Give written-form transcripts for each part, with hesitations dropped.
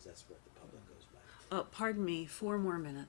because that's what the public goes by. Oh, pardon me, 4 more minutes.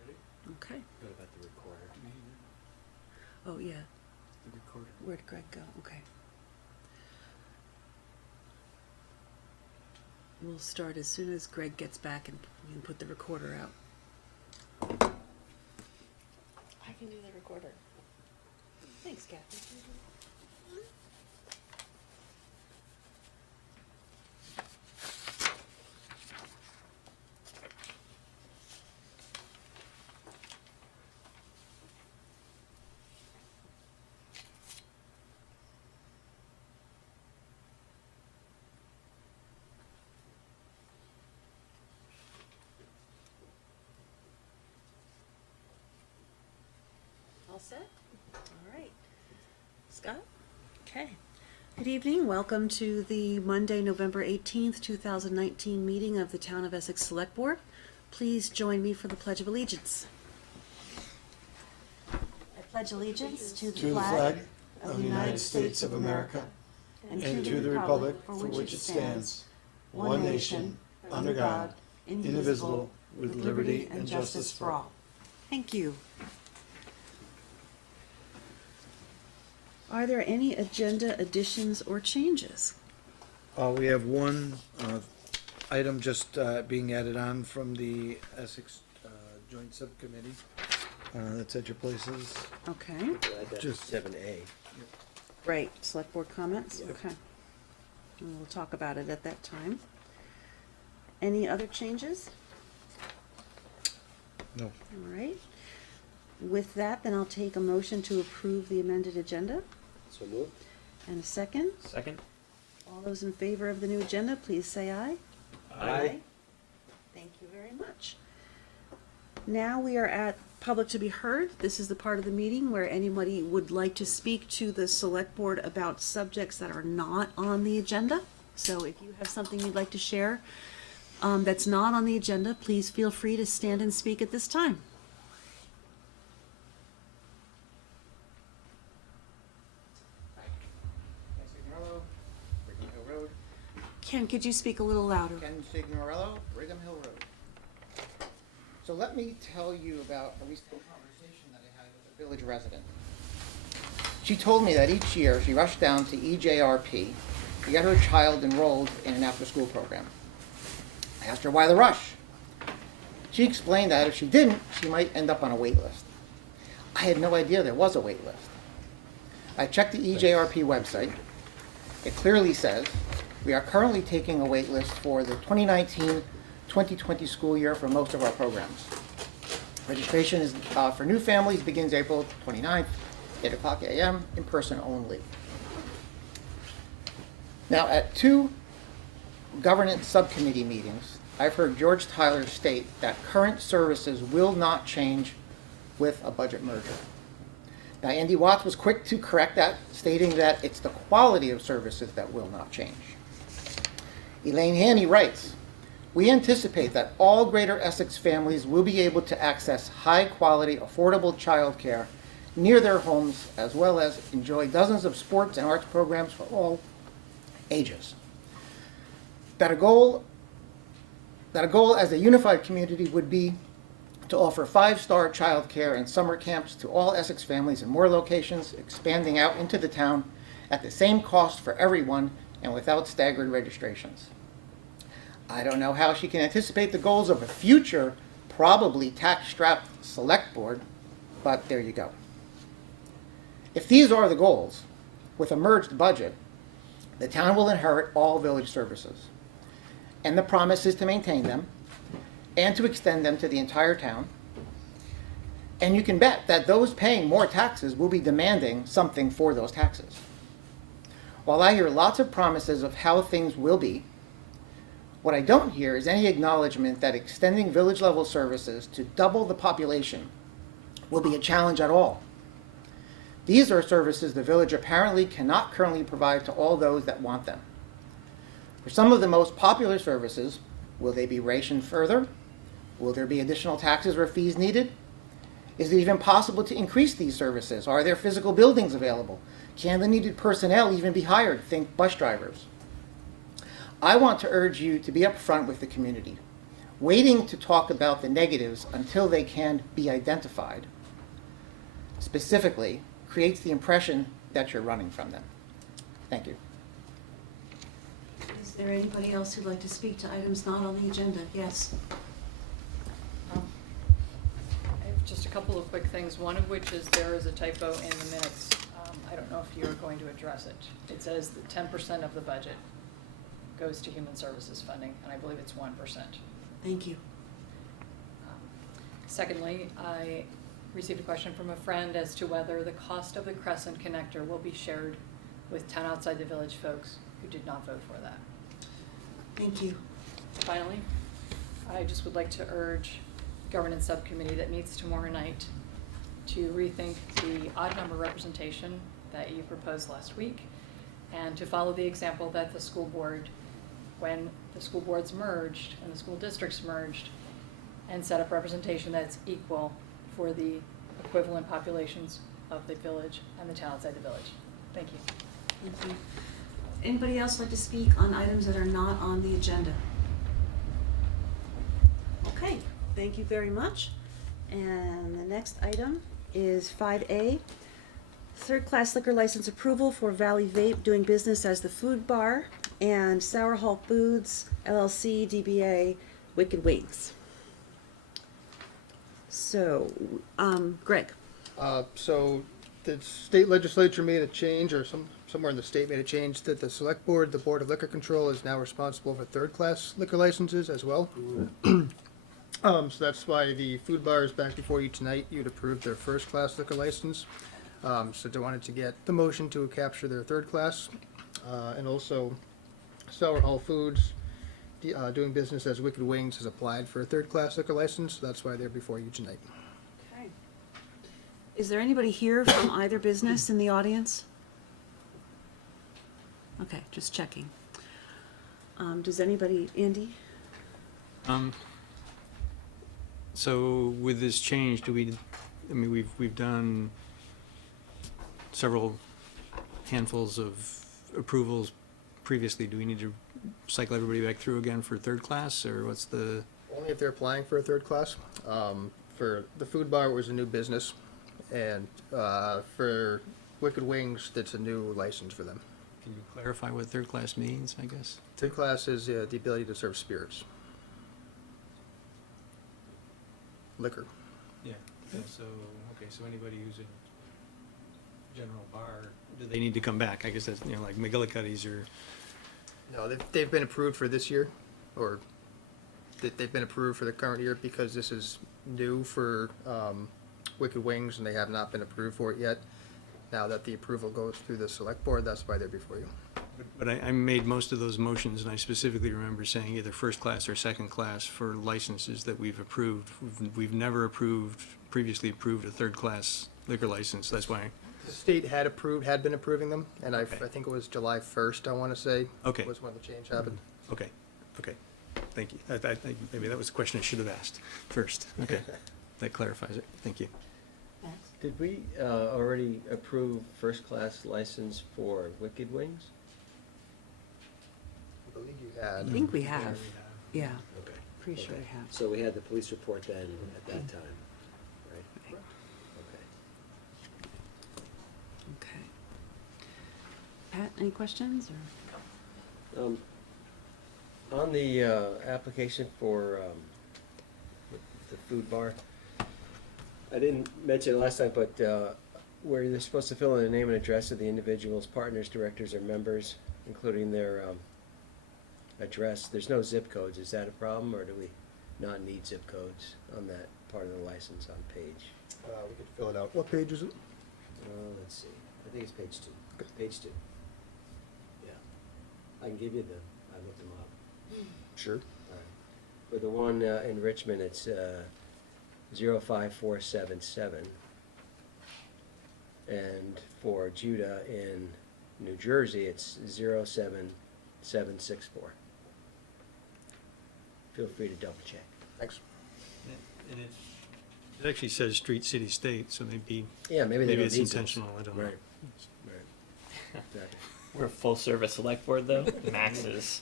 Ready? Okay. What about the recorder? Oh, yeah. The recorder. Where'd Greg go? Okay. We'll start as soon as Greg gets back and we can put the recorder out. I can do the recorder. Thanks, Kathy. All set? All right. Scott? Okay. Good evening. Welcome to the Monday, November 18th, 2019 meeting of the Town of Essex Selectboard. Please join me for the Pledge of Allegiance. I pledge allegiance to the flag of the United States of America and to the republic for which it stands, one nation, under God, indivisible, with liberty and justice for all. Thank you. Are there any agenda additions or changes? We have one item just being added on from the Essex Joint Subcommittee. That's at your places. Okay, Just 7A. right, select board comments, Yep. okay. And we'll talk about it at that time. Any other changes? No. All right. With that, then I'll take a motion to approve the amended agenda. So moved. And a second. Second. All those in favor of the new agenda, please say aye. Aye. Thank you very much. Now we are at public to be heard. This is the part of the meeting where anybody would like to speak to the select board about subjects that are not on the agenda. So if you have something you'd like to share that's not on the agenda, please feel free to stand and speak at this time. Ken Signorello, Brigham Hill Road. Ken, could you speak a little louder? Ken Signorello, Brigham Hill Road. So let me tell you about a recent conversation that I had with a village resident. She told me that each year she rushed down to EJRP to get her child enrolled in an after-school program. I asked her why the rush. She explained that if she didn't, she might end up on a wait list. I had no idea there was a wait list. I checked the EJRP website. It clearly says we are currently taking a wait list for the 2019-2020 school year for most of our programs. Registration is for new families begins April 29th, 8:00 a.m., in person only. Now, at 2 governance subcommittee meetings, I've heard George Tyler state that current services will not change with a budget merger. Now, Andy Watts was quick to correct that, stating that it's the quality of services that will not change. Elaine Haney writes, we anticipate that all Greater Essex families will be able to access high-quality, affordable childcare near their homes, as well as enjoy dozens of sports and arts programs for all ages. That a goal as a unified community would be to offer 5-star childcare and summer camps to all Essex families in more locations, expanding out into the town at the same cost for everyone and without staggered registrations. I don't know how she can anticipate the goals of a future, probably tax-strapped select board, but there you go. If these are the goals, with a merged budget, the town will inherit all village services. And the promise is to maintain them and to extend them to the entire town. And you can bet that those paying more taxes will be demanding something for those taxes. While I hear lots of promises of how things will be, what I don't hear is any acknowledgement that extending village-level services to double the population will be a challenge at all. These are services the village apparently cannot currently provide to all those that want them. For some of the most popular services, will they be rationed further? Will there be additional taxes or fees needed? Is it even possible to increase these services? Are there physical buildings available? Can the needed personnel even be hired? Think bus drivers. I want to urge you to be upfront with the community. Waiting to talk about the negatives until they can be identified, specifically, creates the impression that you're running from them. Thank you. Is there anybody else who'd like to speak to items not on the agenda? Yes. I have just a couple of quick things, one of which is there is a typo in the minutes. I don't know if you're going to address it. It says that 10% of the budget goes to human services funding, and I believe it's 1%. Thank you. Secondly, I received a question from a friend as to whether the cost of the Crescent Connector will be shared with town outside the village folks who did not vote for that. Thank you. Finally, I just would like to urge governance subcommittee that meets tomorrow night to rethink the odd number representation that you proposed last week, and to follow the example that the school board, when the school boards merged and the school districts merged, and set up representation that's equal for the equivalent populations of the village and the town outside the village. Thank you. Thank you. Anybody else like to speak on items that are not on the agenda? Okay, thank you very much. And the next item is 5A, third-class liquor license approval for Valley Vape doing business as the food bar and Sour Hall Foods, LLC, DBA, Wicked Wings. So, Greg. So the state legislature made a change, or somewhere in the state made a change, that the select board, the Board of Liquor Control, is now responsible for third-class liquor licenses as well. So that's why the food bar is back before you tonight. You'd approved their first-class liquor license. So they wanted to get the motion to capture their third class. And also Sour Hall Foods, doing business as Wicked Wings, has applied for a third-class liquor license. So that's why they're before you tonight. Okay. Is there anybody here from either business in the audience? Okay, just checking. Does anybody, Andy? So with this change, we've done several handfuls of approvals previously. Do we need to cycle everybody back through again for third class, or what's the? Only if they're applying for a third class. For the food bar, it was a new business. And for Wicked Wings, that's a new license for them. Can you clarify what third class means, I guess? Third class is the ability to serve spirits. Liquor. Yeah. So anybody who's a general bar, do they need to come back? I guess that's, like McGillicuddy's or. No, they've been approved for this year, or they've been approved for the current year because this is new for Wicked Wings, and they have not been approved for it yet. Now that the approval goes through the select board, that's why they're before you. But I made most of those motions, and I specifically remember saying either first class or second class for licenses that we've approved. We've never previously approved a third class liquor license. That's why. The state had been approving them, and Okay. I think it was July 1st, I want to say. Okay. Was when the change happened. Okay. Thank you. I think maybe that was a question I should have asked first. Okay. That clarifies it. Thank you. Did we already approve first-class license for Wicked Wings? I believe you I had. think we have. Yeah, Okay. pretty sure Okay. we have. So we had the police report then at that time, right? Right. Okay. Okay. Pat, any questions or? On the application for the food bar, I didn't mention it last time, but where you're supposed to fill in the name and address of the individuals, partners, directors, or members, including their address, there's no zip codes. Is that a problem, or do we not need zip codes on that part of the license on page? We could fill it out. What page is it? Let's see, I think it's page 2. Page 2. Yeah. I can give you I looked them up. Sure. All right. For the one in Richmond, it's 05477. And for Judah in New Jersey, it's 07764. Feel free to double check. Thanks. And it actually says street, city, state, so maybe Yeah, maybe they don't it's need zips. intentional. I don't know. Right. Right. Exactly. We're a full service select board though. Max is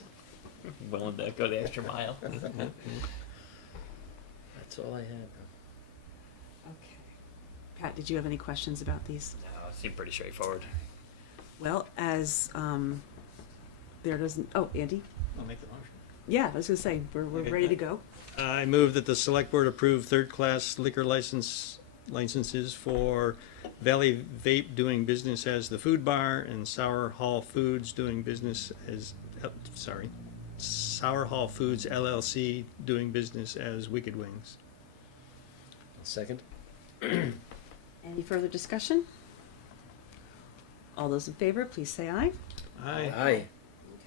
willing to go the extra mile. That's all I had. Okay. Pat, did you have any questions about these? No, it seemed pretty straightforward. Well, as, there doesn't, oh, Andy? I'll make the motion. Yeah, I was gonna say, we're Okay. ready to go. I move that the select board approve third-class liquor licenses for Valley Vape doing business as the Food Bar and Sour Hall Foods doing business as, Sour Hall Foods LLC doing business as Wicked Wings. Second? Any further discussion? All those in favor, please say aye. Aye. Aye.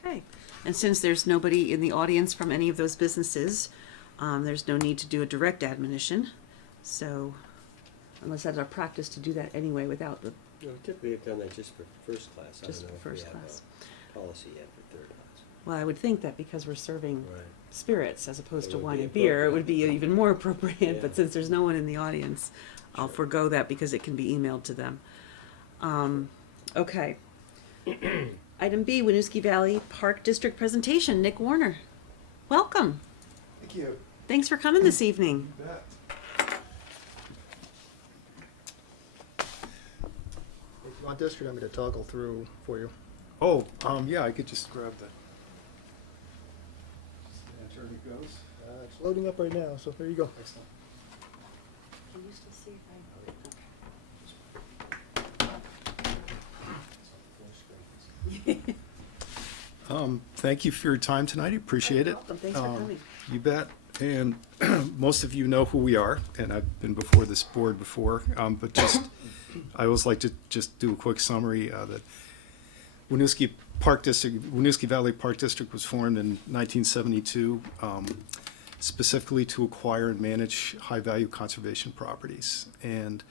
Okay. And since there's nobody in the audience from any of those businesses, there's no need to do a direct admonition. So, unless that's our practice to do that anyway without the, No, typically we've done that just for first class. I just don't know for if we first have class. a policy yet for third class. Well, I would think that because we're serving Right. spirits as opposed It to would wine be and beer, it appropriate. would be even more appropriate, Yeah. but since there's no one in the audience, I'll Sure. forego that because it can be emailed to them. Okay. Item B, Winooski Valley Park District presentation, Nick Warner. Welcome. Thank you. Thanks for coming this evening. You bet. If you want this, or do you want me to toggle through for you? Oh, yeah, I could just grab that. It's loading up right now, so there you go. Excellent. Can you still see if Four screens. Thank you for your time tonight. I appreciate it. Welcome. Thanks for coming. You bet. And most of you know who we are, and I've been before this board before. But just, I always like to just do a quick summary. That Winooski Valley Park District was formed in 1972, specifically to acquire and manage high-value conservation properties, and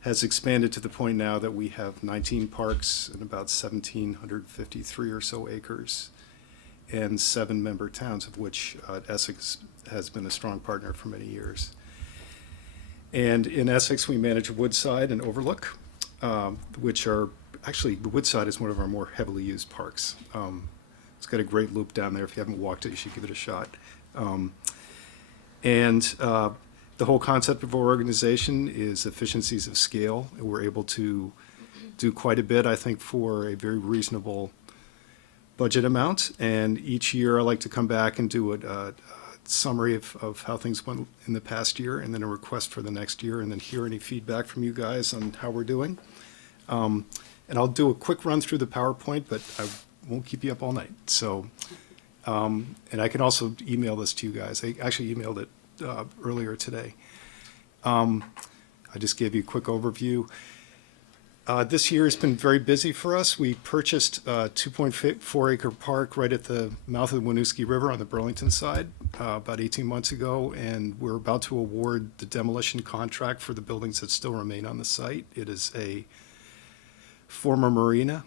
has expanded to the point now that we have 19 parks and about 1,753 or so acres, and 7 member towns, of which Essex has been a strong partner for many years. And in Essex, we manage Woodside and Overlook, which are, actually, the Woodside is one of our more heavily used parks. It's got a great loop down there. If you haven't walked it, you should give it a shot. The whole concept of our organization is efficiencies of scale. We're able to do quite a bit, I think, for a very reasonable budget amount. And each year I like to come back and do a summary of how things went in the past year, and then a request for the next year, and then hear any feedback from you guys on how we're doing. And I'll do a quick run through the PowerPoint, but I won't keep you up all night. So, and I can also email this to you guys. I actually emailed it earlier today. I just gave you a quick overview. This year has been very busy for us. We purchased a 2.4 acre park right at the mouth of the Winooski River on the Burlington side about 18 months ago, and we're about to award the demolition contract for the buildings that still remain on the site. It is a former marina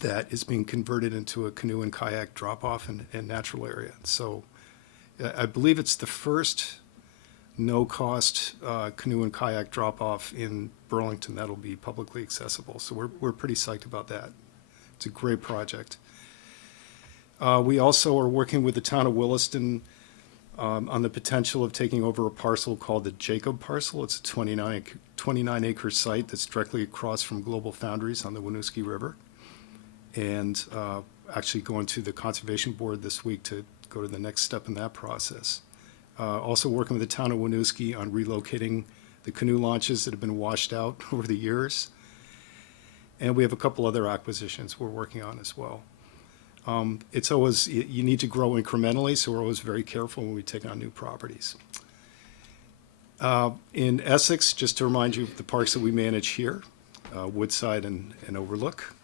that is being converted into a canoe and kayak drop-off and natural area. So I believe it's the first no-cost canoe and kayak drop-off in Burlington that'll be publicly accessible. So we're pretty psyched about that. It's a great project. We also are working with the town of Williston on the potential of taking over a parcel called the Jacob parcel. It's a 29 acre site that's directly across from Global Foundries on the Winooski River. And actually going to the Conservation Board this week to go to the next step in that process. Also working with the town of Winooski on relocating the canoe launches that have been washed out over the years. And we have a couple other acquisitions we're working on as well. It's always, you need to grow incrementally, so we're always very careful when we take on new properties. In Essex, just to remind you of the parks that we manage here, Woodside and Overlook.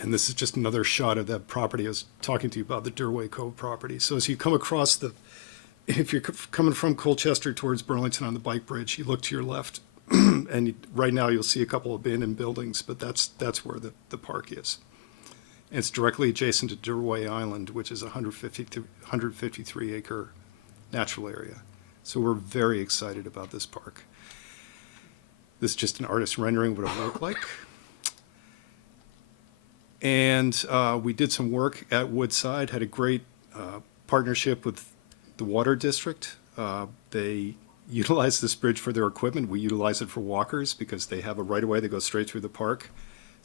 And this is just another shot of that property I was talking to you about, the Durway Cove property. So as you come across if you're coming from Colchester towards Burlington on the bike bridge, you look to your left, and right now you'll see a couple of abandoned buildings, but that's where the park is. And it's directly adjacent to Durway Island, which is a 153 acre natural area. So we're very excited about this park. This is just an artist's rendering of what it'll look like. And we did some work at Woodside, had a great partnership with the Water District. They utilize this bridge for their equipment. We utilize it for walkers because they have a right-of-way that goes straight through the park.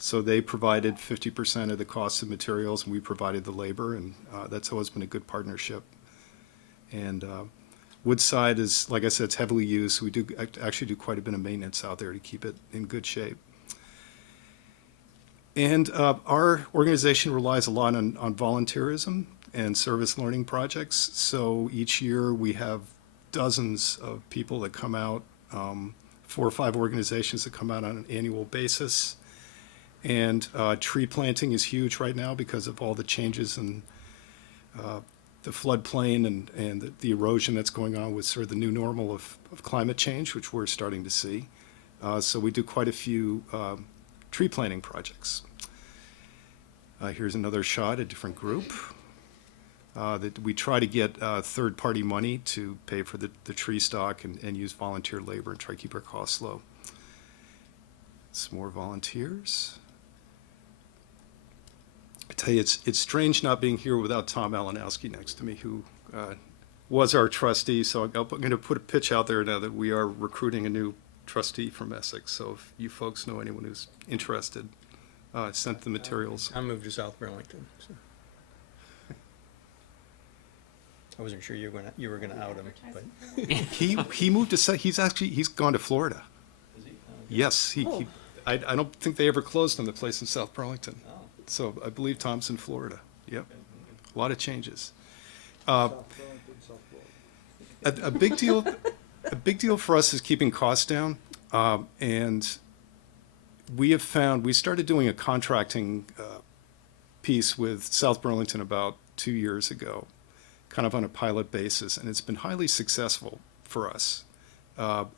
So they provided 50% of the cost of materials, and we provided the labor, and that's always been a good partnership. And Woodside is, like I said, it's heavily used. So we do actually do quite a bit of maintenance out there to keep it in good shape. And our organization relies a lot on volunteerism and service learning projects. So each year we have dozens of people that come out, 4 or 5 organizations that come out on an annual basis. And tree planting is huge right now because of all the changes in the floodplain and the erosion that's going on with sort of the new normal of climate change, which we're starting to see. So we do quite a few tree planting projects. Here's another shot, a different group. That we try to get third-party money to pay for the tree stock and use volunteer labor and try to keep our costs low. Some more volunteers. I tell you, it's strange not being here without Tom Alanowski next to me, who was our trustee. So I'm going to put a pitch out there now that we are recruiting a new trustee from Essex. So if you folks know anyone who's interested, sent the materials. I moved to South Burlington. So. I wasn't sure you were gonna out him, but. He moved to, he's gone to Florida. Is he? Yes, Oh. I don't think they ever closed on the place in South Burlington. Oh. So I believe Tom's in Florida. Yep, Okay. a lot of changes. A big deal, a big deal for us is keeping costs down. And we have found, we started doing a contracting piece with South Burlington about 2 years ago, kind of on a pilot basis, and it's been highly successful for us.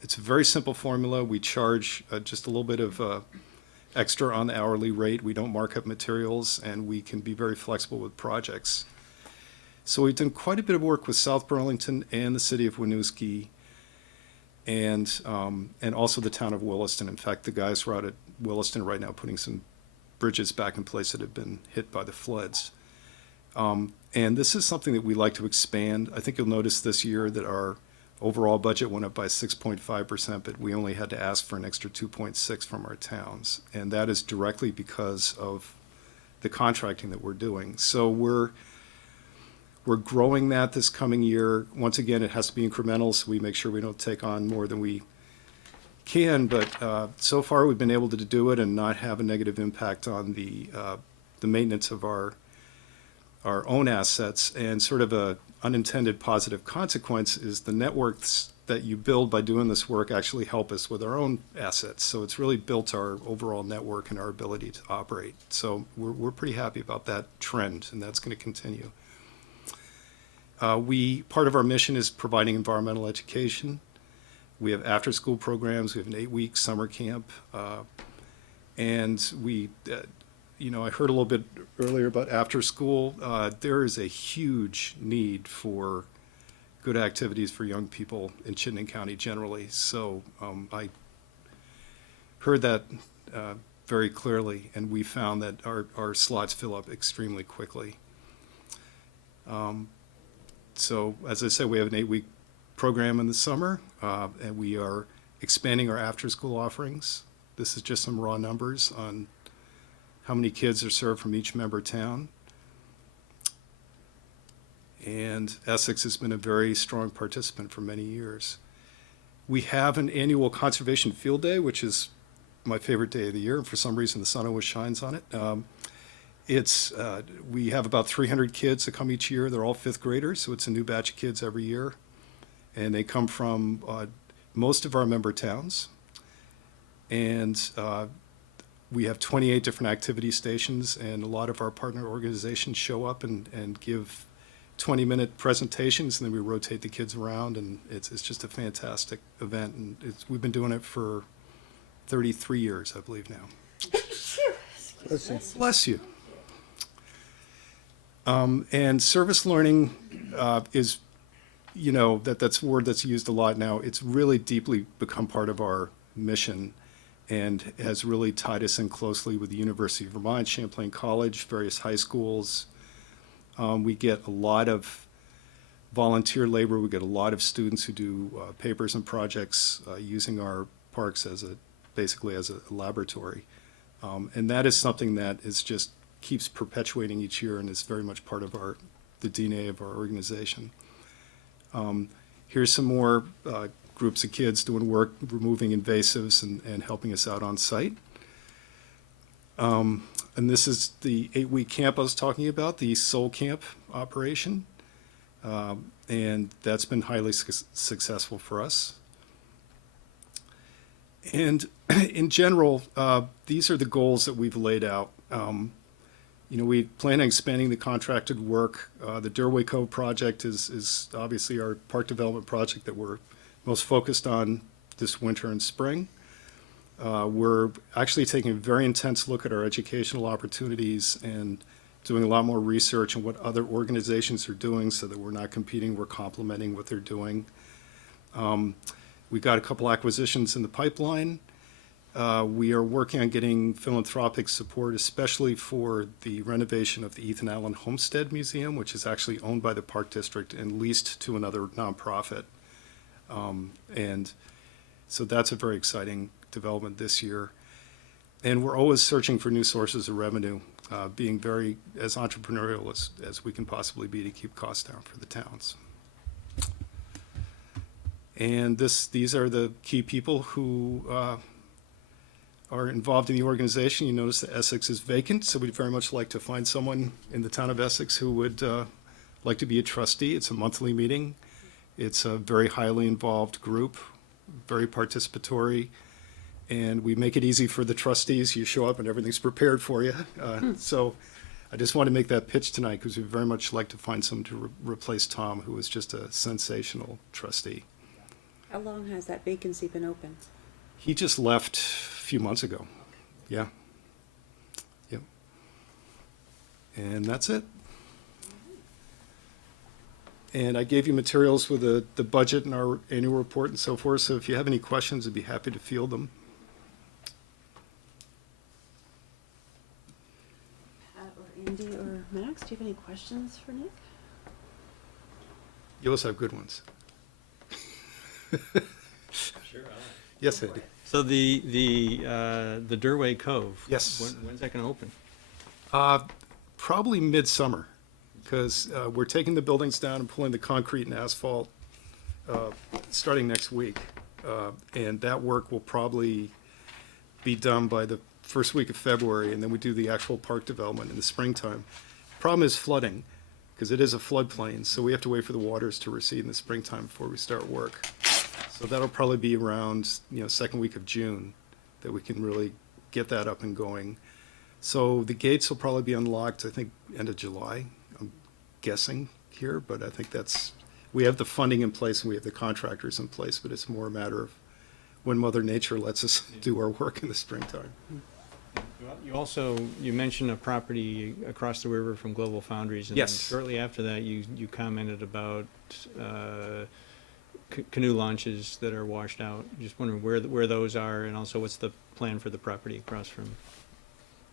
It's a very simple formula. We charge just a little bit of extra on the hourly rate. We don't mark up materials, and we can be very flexible with projects. So we've done quite a bit of work with South Burlington and the city of Winooski, and also the town of Williston. In fact, the guys are out at Williston right now putting some bridges back in place that have been hit by the floods. And this is something that we like to expand. I think you'll notice this year that our overall budget went up by 6.5%, but we only had to ask for an extra 2.6 from our towns. And that is directly because of the contracting that we're doing. So we're growing that this coming year. Once again, it has to be incremental, so we make sure we don't take on more than we can. But so far, we've been able to do it and not have a negative impact on the maintenance of our own assets. And sort of a unintended positive consequence is the networks that you build by doing this work actually help us with our own assets. So it's really built our overall network and our ability to operate. So we're pretty happy about that trend, and that's going to continue. Part of our mission is providing environmental education. We have after-school programs. We have an 8-week summer camp. And we, I heard a little bit earlier about after-school. There is a huge need for good activities for young people in Chittenden County generally. So I heard that very clearly, and we found that our slots fill up extremely quickly. So, as I said, we have an 8-week program in the summer, and we are expanding our after-school offerings. This is just some raw numbers on how many kids are served from each member town. And Essex has been a very strong participant for many years. We have an annual conservation field day, which is my favorite day of the year, and for some reason the sun always shines on it. We have about 300 kids that come each year. They're all 5th graders, so it's a new batch of kids every year. And they come from most of our member towns. And we have 28 different activity stations, and a lot of our partner organizations show up and give 20-minute presentations, and then we rotate the kids around, and it's just a fantastic event. And we've been doing it for 33 years, I believe now. Bless you. And service learning is, that's a word that's used a lot now. It's really deeply become part of our mission and has really tied us in closely with the University of Vermont, Champlain College, various high schools. We get a lot of volunteer labor. We get a lot of students who do papers and projects using our parks basically as a laboratory. And that is something that is just keeps perpetuating each year and is very much part of the DNA of our organization. Here's some more groups of kids doing work, removing invasives and helping us out on site. And this is the 8-week camp I was talking about, the Soul Camp operation. And that's been highly successful for us. And in general, these are the goals that we've laid out. We plan on expanding the contracted work. The Durway Cove project is obviously our park development project that we're most focused on this winter and spring. We're actually taking a very intense look at our educational opportunities and doing a lot more research on what other organizations are doing so that we're not competing, we're complementing what they're doing. We've got a couple acquisitions in the pipeline. We are working on getting philanthropic support, especially for the renovation of the Ethan Allen Homestead Museum, which is actually owned by the Park District and leased to another nonprofit. And so that's a very exciting development this year. And we're always searching for new sources of revenue, being very as entrepreneurial as we can possibly be to keep costs down for the towns. And these are the key people who are involved in the organization. You notice that Essex is vacant, so we'd very much like to find someone in the town of Essex who would like to be a trustee. It's a monthly meeting. It's a very highly involved group, very participatory, and we make it easy for the trustees. You show up and everything's prepared for you. So I just want to make that pitch tonight because we'd very much like to find someone to replace Tom, who was just a sensational trustee. How long has that vacancy been open? He just left a few months ago. Yeah. Yep. And that's it. And I gave you materials with the budget and our annual report and so forth, so if you have any questions, I'd be happy to field them. Pat or Andy or Max, do you have any questions for Nick? You always have good ones. Sure. Yes, Andy. So the Durway Cove. Yes. When's that going to open? Probably midsummer, because we're taking the buildings down and pulling the concrete and asphalt starting next week. And that work will probably be done by the first week of February, and then we do the actual park development in the springtime. Problem is flooding, because it is a floodplain, so we have to wait for the waters to recede in the springtime before we start work. So that'll probably be around, second week of June that we can really get that up and going. So the gates will probably be unlocked, I think, end of July, I'm guessing here, but I think we have the funding in place and we have the contractors in place, but it's more a matter of when Mother Nature lets us do our work in the springtime. You mentioned a property across the river from Global Foundries. And Yes. then shortly after that, you commented about canoe launches that are washed out. Just wondering where those are, and also what's the plan for the property across from?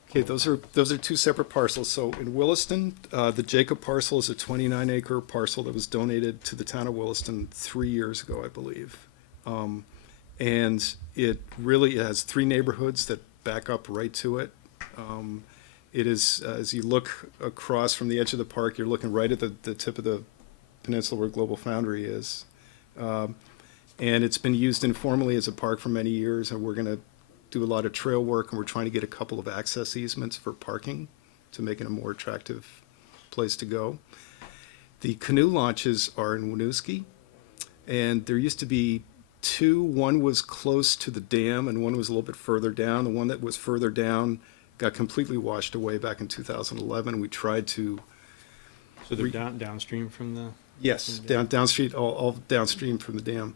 Okay, those are two separate parcels. So in Williston, the Jacob parcel is a 29-acre parcel that was donated to the town of Williston 3 years ago, I believe. And it really has 3 neighborhoods that back up right to it. It is, as you look across from the edge of the park, you're looking right at the tip of the peninsula where Global Foundry is. And it's been used informally as a park for many years, and we're going to do a lot of trail work, and we're trying to get a couple of access easements for parking to make it a more attractive place to go. The canoe launches are in Winooski, and there used to be 2. One was close to the dam, and one was a little bit further down. The one that was further down got completely washed away back in 2011. We tried to... So they're downstream from the... Yes, downstream, all downstream from the dam.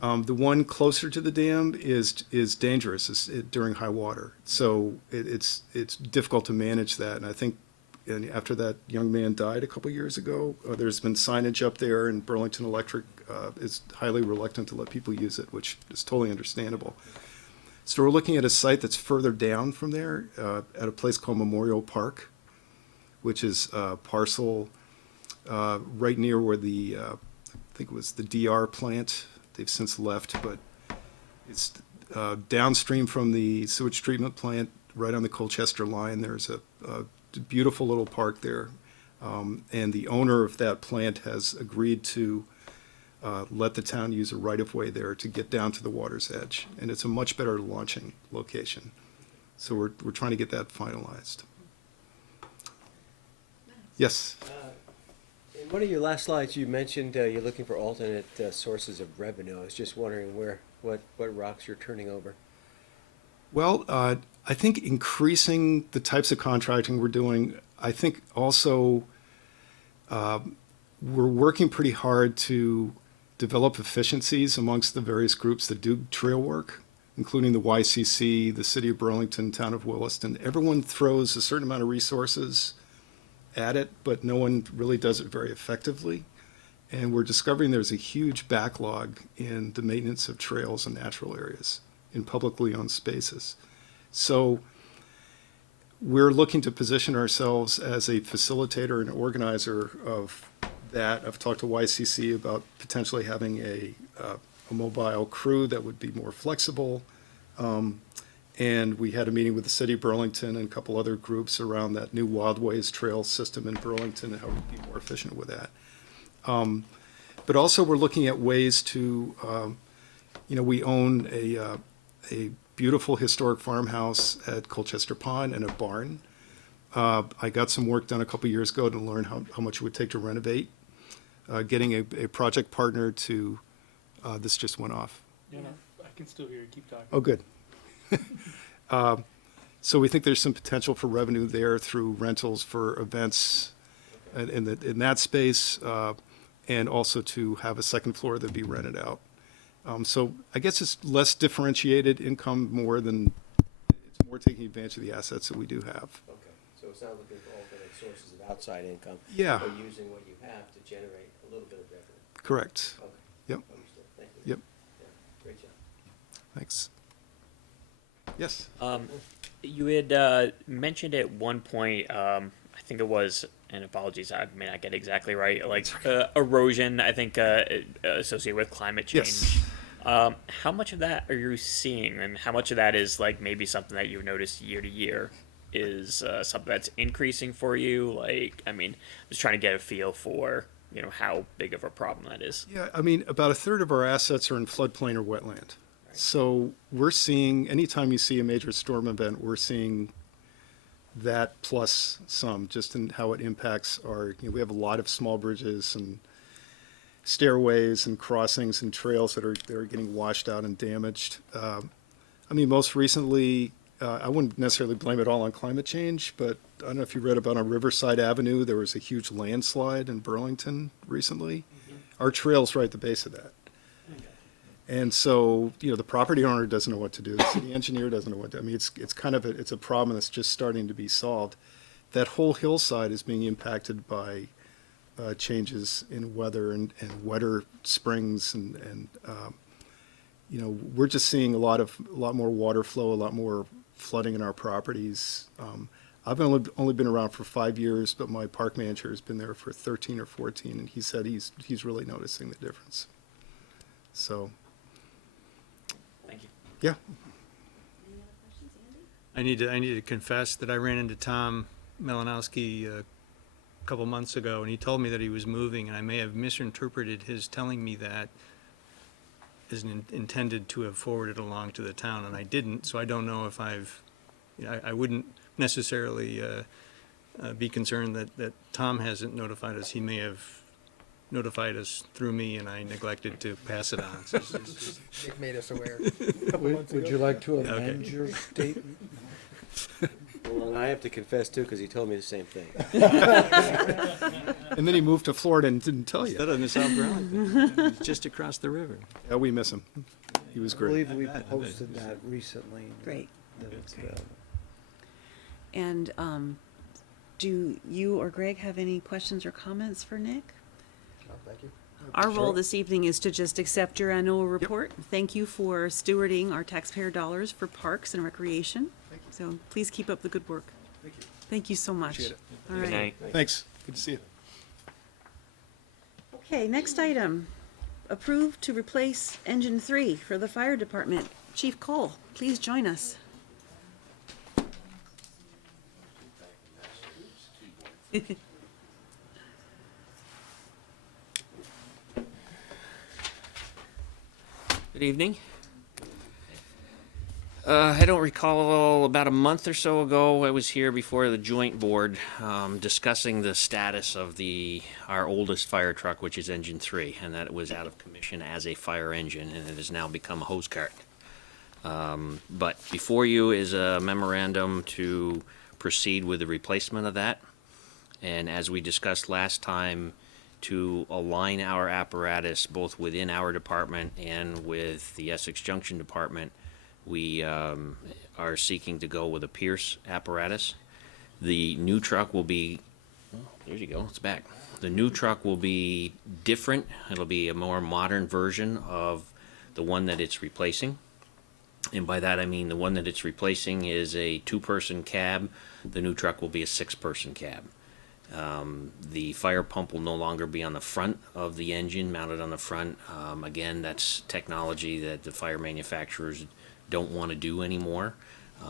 The one closer to the dam is dangerous during high water. So it's difficult to manage that. And I think after that young man died a couple years ago, there's been signage up there, and Burlington Electric is highly reluctant to let people use it, which is totally understandable. So we're looking at a site that's further down from there at a place called Memorial Park, which is a parcel right near where I think it was the DR plant. They've since left, but it's downstream from the sewage treatment plant, right on the Colchester line. There's a beautiful little park there, and the owner of that plant has agreed to let the town use a right-of-way there to get down to the water's edge, and it's a much better launching location. So we're trying to get that finalized. Yes. In one of your last slides, you mentioned you're looking for alternate sources of revenue. I was just wondering what rocks you're turning over. Well, I think increasing the types of contracting we're doing, I think also we're working pretty hard to develop efficiencies amongst the various groups that do trail work, including the YCC, the City of Burlington, Town of Williston. Everyone throws a certain amount of resources at it, but no one really does it very effectively. And we're discovering there's a huge backlog in the maintenance of trails and natural areas in publicly owned spaces. So we're looking to position ourselves as a facilitator and organizer of that. I've talked to YCC about potentially having a mobile crew that would be more flexible. And we had a meeting with the City of Burlington and a couple other groups around that new Wildways Trail system in Burlington and how we'd be more efficient with that. but also we're looking at ways to, we own a beautiful historic farmhouse at Colchester Pond and a barn. I got some work done a couple years ago to learn how much it would take to renovate. Getting a project partner to, this just went off. Yeah, no, I can still hear you. Keep talking. Oh, good. So we think there's some potential for revenue there through rentals for events in that space, and also to have a second floor that'd be rented out. So I guess it's less differentiated income it's more taking advantage of the assets that we do have. Okay, so it's not looking for alternate sources of outside income. Yeah. But using what you have to generate a little bit of revenue. Correct. Okay. Yep. Understood, thank you. Yep. Yeah, great job. Thanks. Yes. You had mentioned at one point, I think it was, and apologies, I may not get it exactly right, like erosion, I think, associated with climate change. Yes. How much of that are you seeing, and how much of that is like maybe something that you've noticed year to year? Is something that's increasing for you? Like, I mean, I'm just trying to get a feel for, how big of a problem that is. Yeah, I mean, about a third of our assets are in floodplain or wetland. So we're seeing, anytime you see a major storm event, we're seeing that plus some, just in how it impacts we have a lot of small bridges and stairways and crossings and trails that are getting washed out and damaged. I mean, most recently, I wouldn't necessarily blame it all on climate change, but I don't know if you read about on Riverside Avenue, there was a huge landslide in Burlington recently. Our trail's right at the base of that. And so, the property owner doesn't know what to do. The city engineer doesn't know what to do. I mean, it's kind of it's a problem that's just starting to be solved. That whole hillside is being impacted by changes in weather and wetter springs and we're just seeing a lot more water flow, a lot more flooding in our properties. I've only been around for 5 years, but my park manager has been there for 13 or 14, and he said he's really noticing the difference. So. Thank you. Yeah. Any other questions, Andy? I need to confess that I ran into Tom Malinowski a couple months ago, and he told me that he was moving, and I may have misinterpreted his telling me that as intended to have forwarded along to the town, and I didn't. So I don't know if I wouldn't necessarily be concerned that Tom hasn't notified us. He may have notified us through me, and I neglected to pass it on. So It made us aware. Would you like to amend Okay. your statement? Well, and I have to confess too, because he told me the same thing. And then he moved to Florida and didn't tell you. instead of in South Burlington, he's just across the river. Yeah, we miss him. He was I great. believe we I bet. posted that recently. Great. That it's available. And do you or Greg have any questions or comments for Nick? Thank you. Our role this evening is to just accept your annual report. Thank you for stewarding our taxpayer dollars for parks and recreation. So please keep up the good work. Thank you. Thank you so much. Appreciate it. All Good right. night. Thanks. Good to see you. Okay, next item. Approved to replace engine 3 for the fire department. Chief Cole, please join us. Good evening. I don't recall, about a month or so ago, I was here before the joint board discussing the status of our oldest fire truck, which is engine 3, and that it was out of commission as a fire engine, and it has now become a hose cart. But before you is a memorandum to proceed with the replacement of that. And as we discussed last time, to align our apparatus both within our department and with the Essex Junction Department, we are seeking to go with a Pierce apparatus. The new truck will be, oh, there you go, it's back. The new truck will be different. It'll be a more modern version of the one that it's replacing. And by that I mean the one that it's replacing is a 2-person cab. The new truck will be a 6-person cab. The fire pump will no longer be on the front of the engine, mounted on the front. Again, that's technology that the fire manufacturers don't want to do anymore.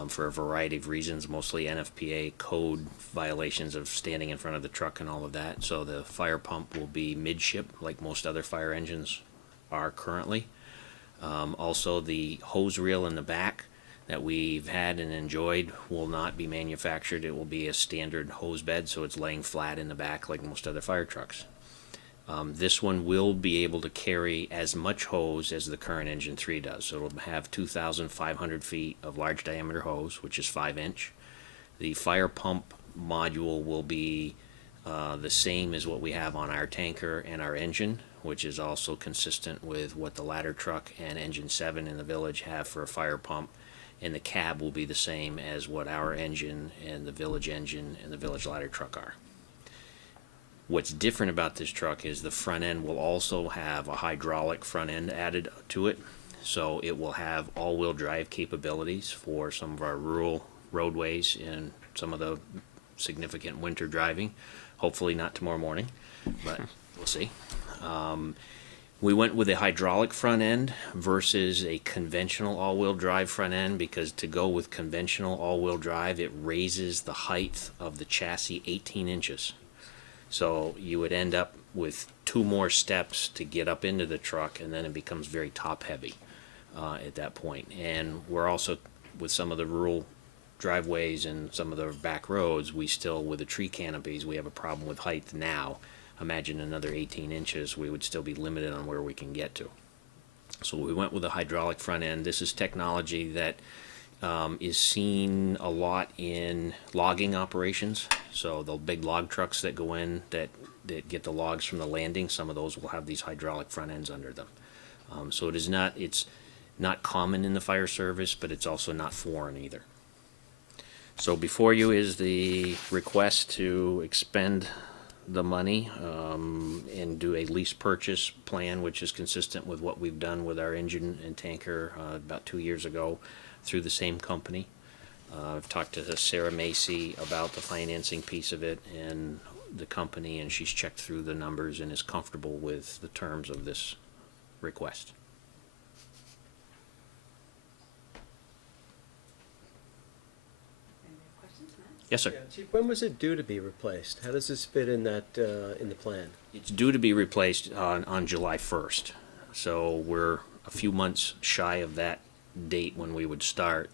for a variety of reasons, mostly NFPA code violations of standing in front of the truck and all of that. So the fire pump will be midship, like most other fire engines are currently. Also, the hose reel in the back that we've had and enjoyed will not be manufactured. It will be a standard hose bed, so it's laying flat in the back like most other fire trucks. This one will be able to carry as much hose as the current Engine 3 does. So it'll have 2,500 feet of large diameter hose, which is 5-inch. The fire pump module will be the same as what we have on our tanker and our engine, which is also consistent with what the ladder truck and Engine 7 in the village have for a fire pump. And the cab will be the same as what our engine and the village engine and the village ladder truck are. What's different about this truck is the front end will also have a hydraulic front end added to it. So it will have all-wheel drive capabilities for some of our rural roadways and some of the significant winter driving. Hopefully not tomorrow morning, but we'll see. We went with a hydraulic front end versus a conventional all-wheel drive front end because to go with conventional all-wheel drive, it raises the height of the chassis 18 inches. So you would end up with 2 more steps to get up into the truck, and then it becomes very top-heavy at that point. And we're also, with some of the rural driveways and some of the back roads, we still, with the tree canopies, we have a problem with height now. Imagine another 18 inches, we would still be limited on where we can get to. So we went with a hydraulic front end. This is technology that is seen a lot in logging operations. So the big log trucks that go in that get the logs from the landing, some of those will have these hydraulic front ends under them. So it's not common in the fire service, but it's also not foreign either. So before you is the request to expend the money and do a lease purchase plan, which is consistent with what we've done with our engine and tanker about 2 years ago through the same company. I've talked to Sarah Macy about the financing piece of it and the company, and she's checked through the numbers and is comfortable with the terms of this request. Any questions, Matt? Yes, sir. Yeah, Chief, when was it due to be replaced? How does this fit in that, in the plan? It's due to be replaced on July 1st. So we're a few months shy of that date when we would start.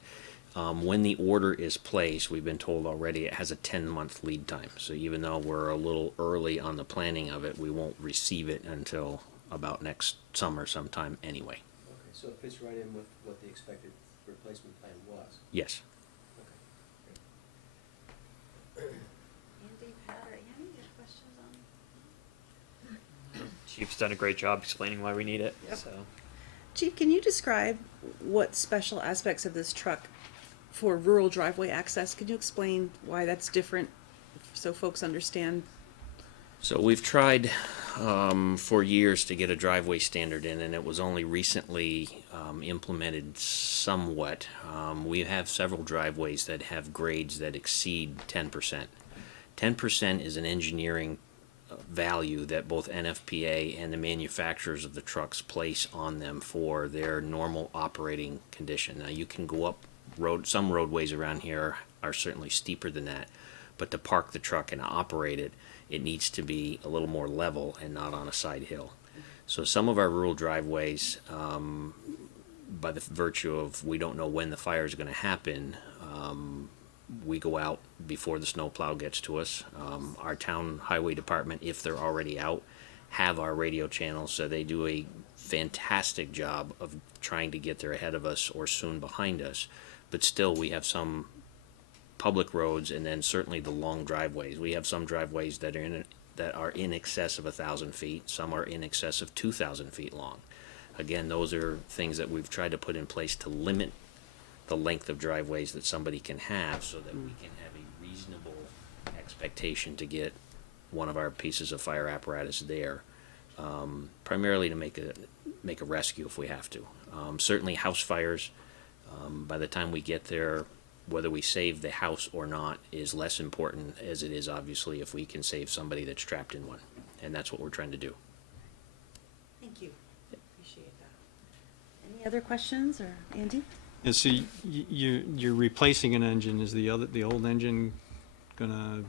When the order is placed, we've been told already it has a 10-month lead time. So even though we're a little early on the planning of it, we won't receive it until about next summer sometime anyway. Okay, so it fits right in with what the expected replacement plan was. Yes. Andy, Pat, or Annie, you have questions on? Chief's done a great job explaining why we need it. Yep. So Chief, can you describe what special aspects of this truck for rural driveway access? Can you explain why that's different so folks understand? So we've tried for years to get a driveway standard in, and it was only recently implemented somewhat. We have several driveways that have grades that exceed 10%. 10% is an engineering value that both NFPA and the manufacturers of the trucks place on them for their normal operating condition. Now you can go up some roadways around here are certainly steeper than that, but to park the truck and operate it, it needs to be a little more level and not on a side hill. So some of our rural driveways, by the virtue of we don't know when the fire is going to happen, we go out before the snowplow gets to us. Our town highway department, if they're already out, have our radio channels, so they do a fantastic job of trying to get there ahead of us or soon behind us. But still, we have some public roads and then certainly the long driveways. We have some driveways that are in excess of 1,000 feet. Some are in excess of 2,000 feet long. Again, those are things that we've tried to put in place to limit the length of driveways that somebody can have so that we can have a reasonable expectation to get one of our pieces of fire apparatus there, primarily to make a rescue if we have to. Certainly house fires, by the time we get there, whether we save the house or not is less important as it is obviously if we can save somebody that's trapped in one, and that's what we're trying to do. Thank you. Appreciate that. Any other questions, or Andy? And so you're replacing an engine. Is the old engine are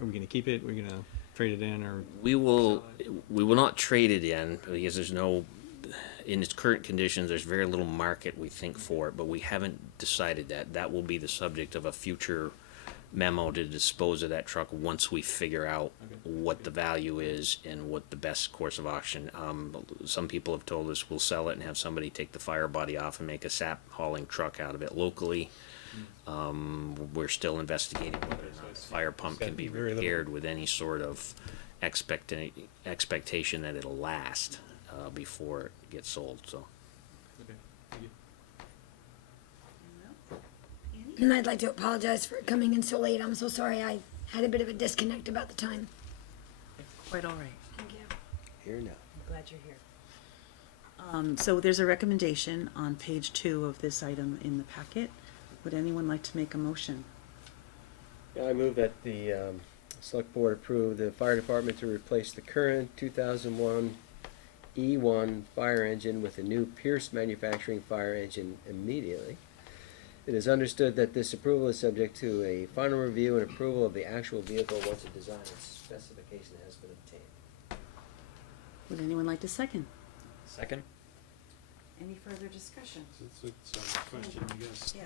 we gonna keep it? We're gonna trade it in, or? We will not trade it in because there's no, in its current conditions, there's very little market, we think, for it, but we haven't decided that. That will be the subject of a future memo to dispose of that truck once we figure out what the value is and what the best course of auction. Some people have told us we'll sell it and have somebody take the fire body off and make a sap hauling truck out of it locally. We're still investigating whether or not the fire pump can be repaired with any sort of expectation that it'll last before it gets sold. So. And I'd like to apologize for coming in so late. I'm so sorry. I had a bit of a disconnect about the time. Quite all right. Thank you. Here now. I'm glad you're here. So there's a recommendation on page 2 of this item in the packet. Would anyone like to make a motion? Yeah, I move that the select board approve the fire department to replace the current 2001 E1 fire engine with a new Pierce Manufacturing fire engine immediately. It is understood that this approval is subject to a final review and approval of the actual vehicle once a design and specification has been obtained. Would anyone like to second? Second. Any further discussion? It's a question, I guess. Yeah.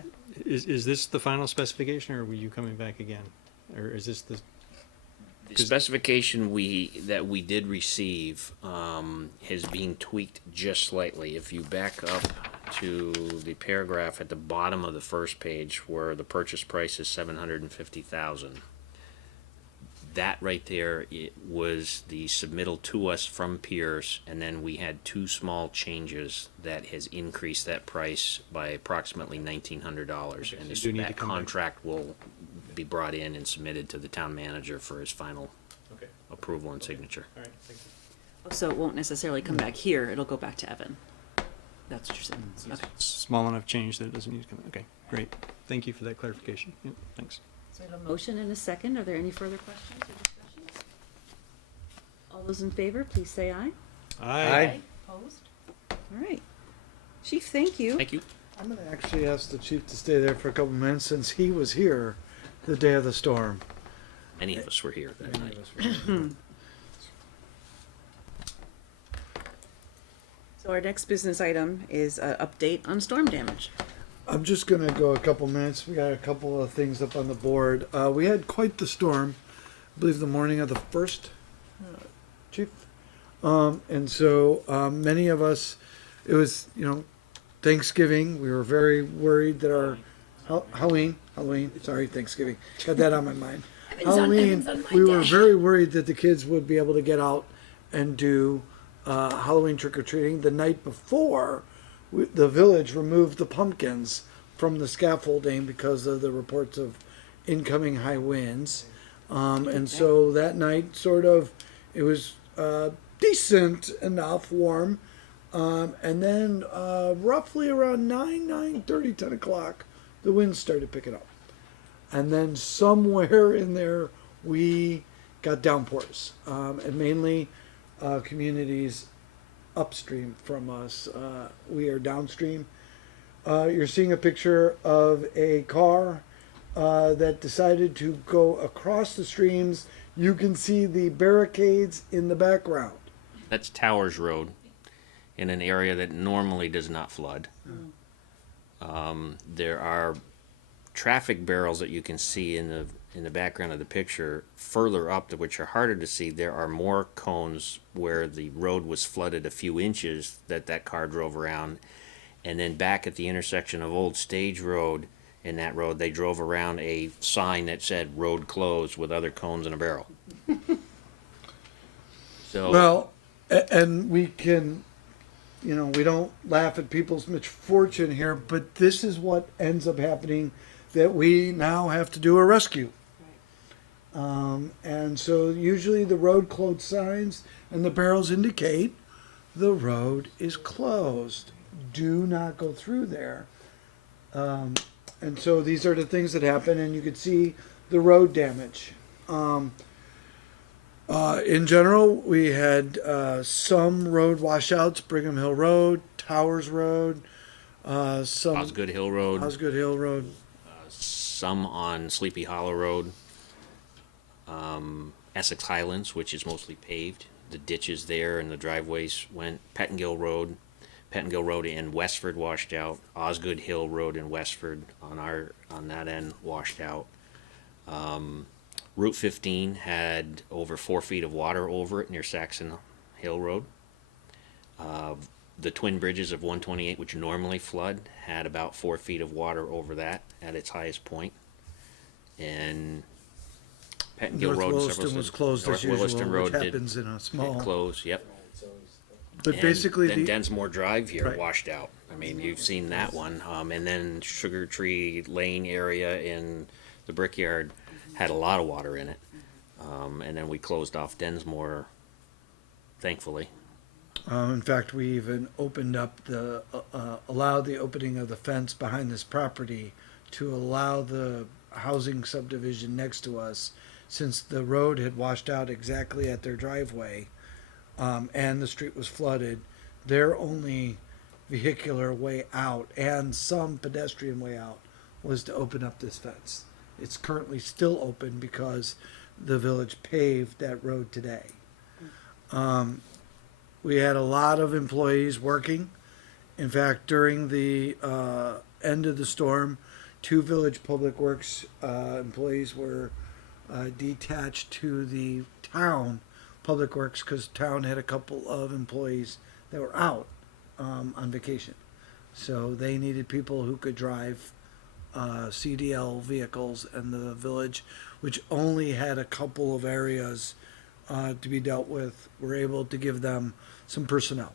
Is this the final specification, or were you coming back again? Or is this the? The specification that we did receive is being tweaked just slightly. If you back up to the paragraph at the bottom of the first page where the purchase price is $750,000, that right there, it was the submittal to us from Pierce, and then we had 2 small changes that has increased that price by approximately $1,900. Okay, And so you do need to that come back. contract will be brought in and submitted to the town manager for his final approval and signature. All right, thank you. Oh, so it won't necessarily come back here. It'll go back to Evan. That's what you're saying. Okay. Small enough change that it doesn't need to come. Okay, great. Thank you for that clarification. Yep, thanks. So we have a motion and a second. Are there any further questions or discussions? All those in favor, please say aye. Aye. Opposed? All right. Chief, thank you. Thank you. I'm gonna actually ask the chief to stay there for a couple minutes since he was here the day of the storm. Many of us were here that Many night. of us were here. So our next business item is an update on storm damage. I'm just gonna go a couple minutes. We got a couple of things up on the board. We had quite the storm, I believe the morning of the 1st, Chief. And so many of us, it was, Thanksgiving. We were very worried that our Halloween, sorry, Thanksgiving. Got that on my mind. Halloween, we were very worried that the kids would be able to get out and do Halloween trick-or-treating. The night before, the village removed the pumpkins from the scaffolding because of the reports of incoming high winds. And so that night, it was decent enough, warm. And then roughly around 9:30, 10 o'clock, the winds started picking up. And then somewhere in there, we got downpours, and mainly communities upstream from us. We are downstream. You're seeing a picture of a car that decided to go across the streams. You can see the barricades in the background. That's Towers Road, in an area that normally does not flood. There are traffic barrels that you can see in the background of the picture. Further up, which are harder to see, there are more cones where the road was flooded a few inches that car drove around. And then back at the intersection of Old Stage Road, in that road, they drove around a sign that said "Road Closed" with other cones in a barrel. So Well, and we can, we don't laugh at people's misfortune here, but this is what ends up happening, that we now have to do a rescue. And so usually the road closed signs and the barrels indicate the road is closed. Do not go through there. And so these are the things that happen, and you can see the road damage. In general, we had some road washouts: Brigham Hill Road, Towers Road, Some Osgood Hill Road, Osgood Hill Road. some on Sleepy Hollow Road, Essex Highlands, which is mostly paved. The ditches there and the driveways went. Pettingill Road in Westford washed out. Osgood Hill Road in Westford on that end washed out. Route 15 had over 4 feet of water over it near Saxon Hill Road. The twin bridges of 128, which normally flood, had about 4 feet of water over that at its highest point. And Pettingill North Road, Williston was closed North as usual, Williston Road which did happens in a small. close. Yep. But And basically, then the Densmore Drive here Right. washed out. I mean, you've seen that one. And then Sugar Tree Lane area in the Brickyard had a lot of water in it. And then we closed off Densmore, thankfully. in fact, we even opened up allowed the opening of the fence behind this property to allow the housing subdivision next to us, since the road had washed out exactly at their driveway, and the street was flooded. Their only vehicular way out and some pedestrian way out was to open up this fence. It's currently still open because the village paved that road today. We had a lot of employees working. In fact, during the end of the storm, 2 village public works employees were detached to the town public works because town had a couple of employees that were out on vacation. So they needed people who could drive CDL vehicles, and the village, which only had a couple of areas to be dealt with, were able to give them some personnel.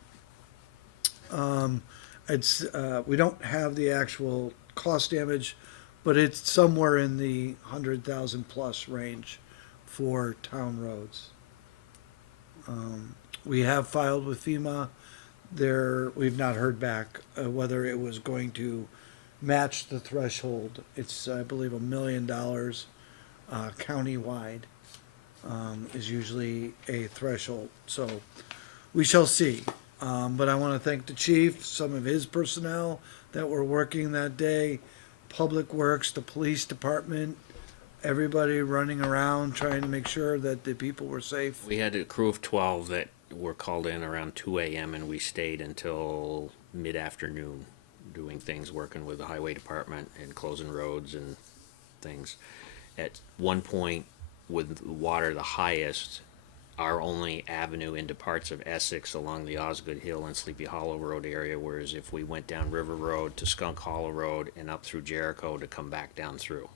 We don't have the actual cost damage, but it's somewhere in the 100,000 plus range for town roads. We have filed with FEMA. We've not heard back whether it was going to match the threshold. It's, I believe, $1 million countywide is usually a threshold. So we shall see. But I want to thank the chief, some of his personnel that were working that day, Public Works, the police department, everybody running around trying to make sure that the people were safe. We had a crew of 12 that were called in around 2 a.m. and we stayed until mid-afternoon doing things, working with the highway department and closing roads and things. At one point, with water the highest, our only avenue into parts of Essex along the Osgood Hill and Sleepy Hollow Road area, whereas if we went down River Road to Skunk Hollow Road and up through Jericho to come back down through.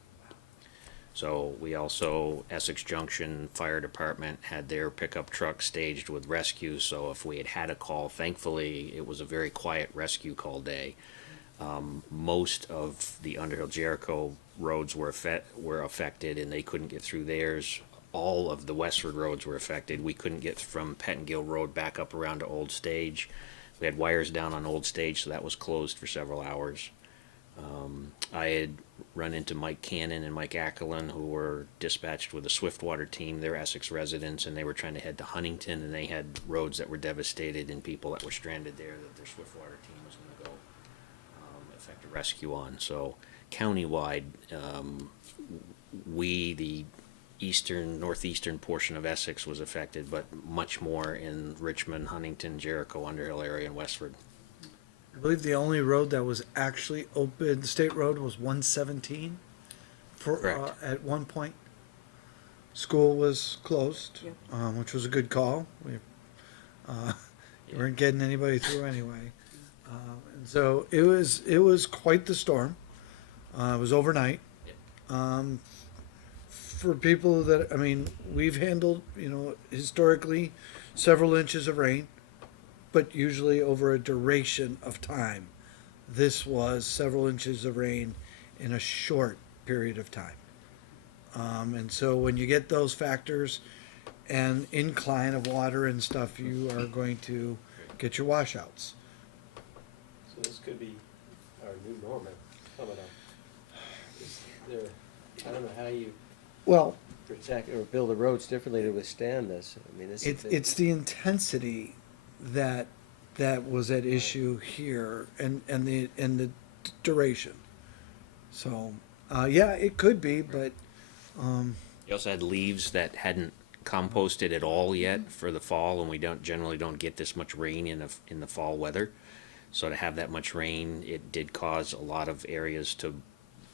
So we also, Essex Junction Fire Department had their pickup truck staged with rescue, so if we had a call, thankfully, it was a very quiet rescue call day. Most of the Underhill Jericho roads were affected and they couldn't get through theirs. All of the Westford roads were affected. We couldn't get from Pettingill Road back up around to Old Stage. We had wires down on Old Stage, so that was closed for several hours. I had run into Mike Cannon and Mike Ackerlin, who were dispatched with the Swiftwater team. They're Essex residents, and they were trying to head to Huntington, and they had roads that were devastated and people that were stranded there that their Swiftwater team was going to go effect a rescue on. So countywide, the northeastern portion of Essex was affected, but much more in Richmond, Huntington, Jericho, Underhill area, and Westford. I believe the only road that was actually open, the state road, was 117 Correct. At one point. School was closed, Yep. Which was a good call. We weren't getting anybody through anyway. And so it was quite the storm. It was overnight. For people that, I mean, we've handled, historically several inches of rain, but usually over a duration of time. This was several inches of rain in a short period of time. And so when you get those factors and incline of water and stuff, you are going to get your washouts. So this could be our new normal coming up. I don't know how you Well, protect or build the roads differently to withstand this. I mean, it's the intensity that that was at issue here, and the duration. So, yeah, it could be, but You also had leaves that hadn't composted at all yet for the fall, and we generally don't get this much rain in the fall weather. So to have that much rain, it did cause a lot of areas to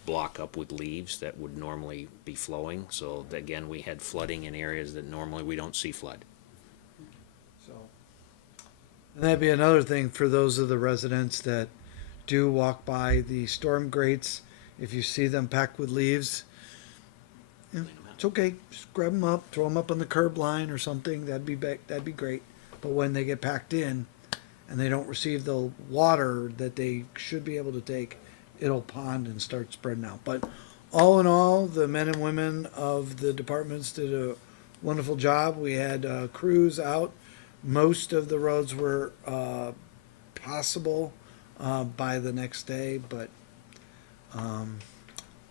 block up with leaves that would normally be flowing. So again, we had flooding in areas that normally we don't see flood. so and that'd be another thing for those of the residents that do walk by the storm grates. If you see them packed with leaves, yeah, it's okay. Just grab them up, throw them up on the curb line or something. That'd be great. But when they get packed in and they don't receive the water that they should be able to take, it'll pond and start spreading out. But all in all, the men and women of the departments did a wonderful job. We had crews out. Most of the roads were passable by the next day, but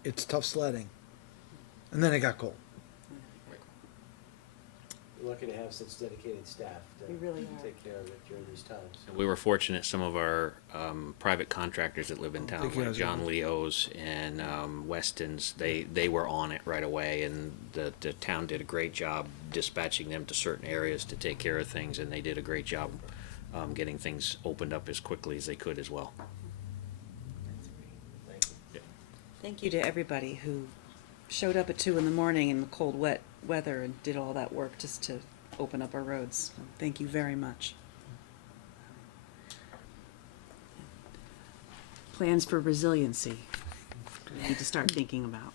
it's tough sledding. And then it got cold. We're lucky to have such dedicated staff to We really are. take care of it during these times. We were fortunate, some of our private contractors that live in town, Thank you, like guys. John Leo's and Weston's, they were on it right away, and the town did a great job dispatching them to certain areas to take care of things, and they did a great job getting things opened up as quickly as they could as well. Thank you. Thank you to everybody who showed up at 2 in the morning in the cold, wet weather and did all that work just to open up our roads. So thank you very much. Plans for resiliency. We need to start thinking about.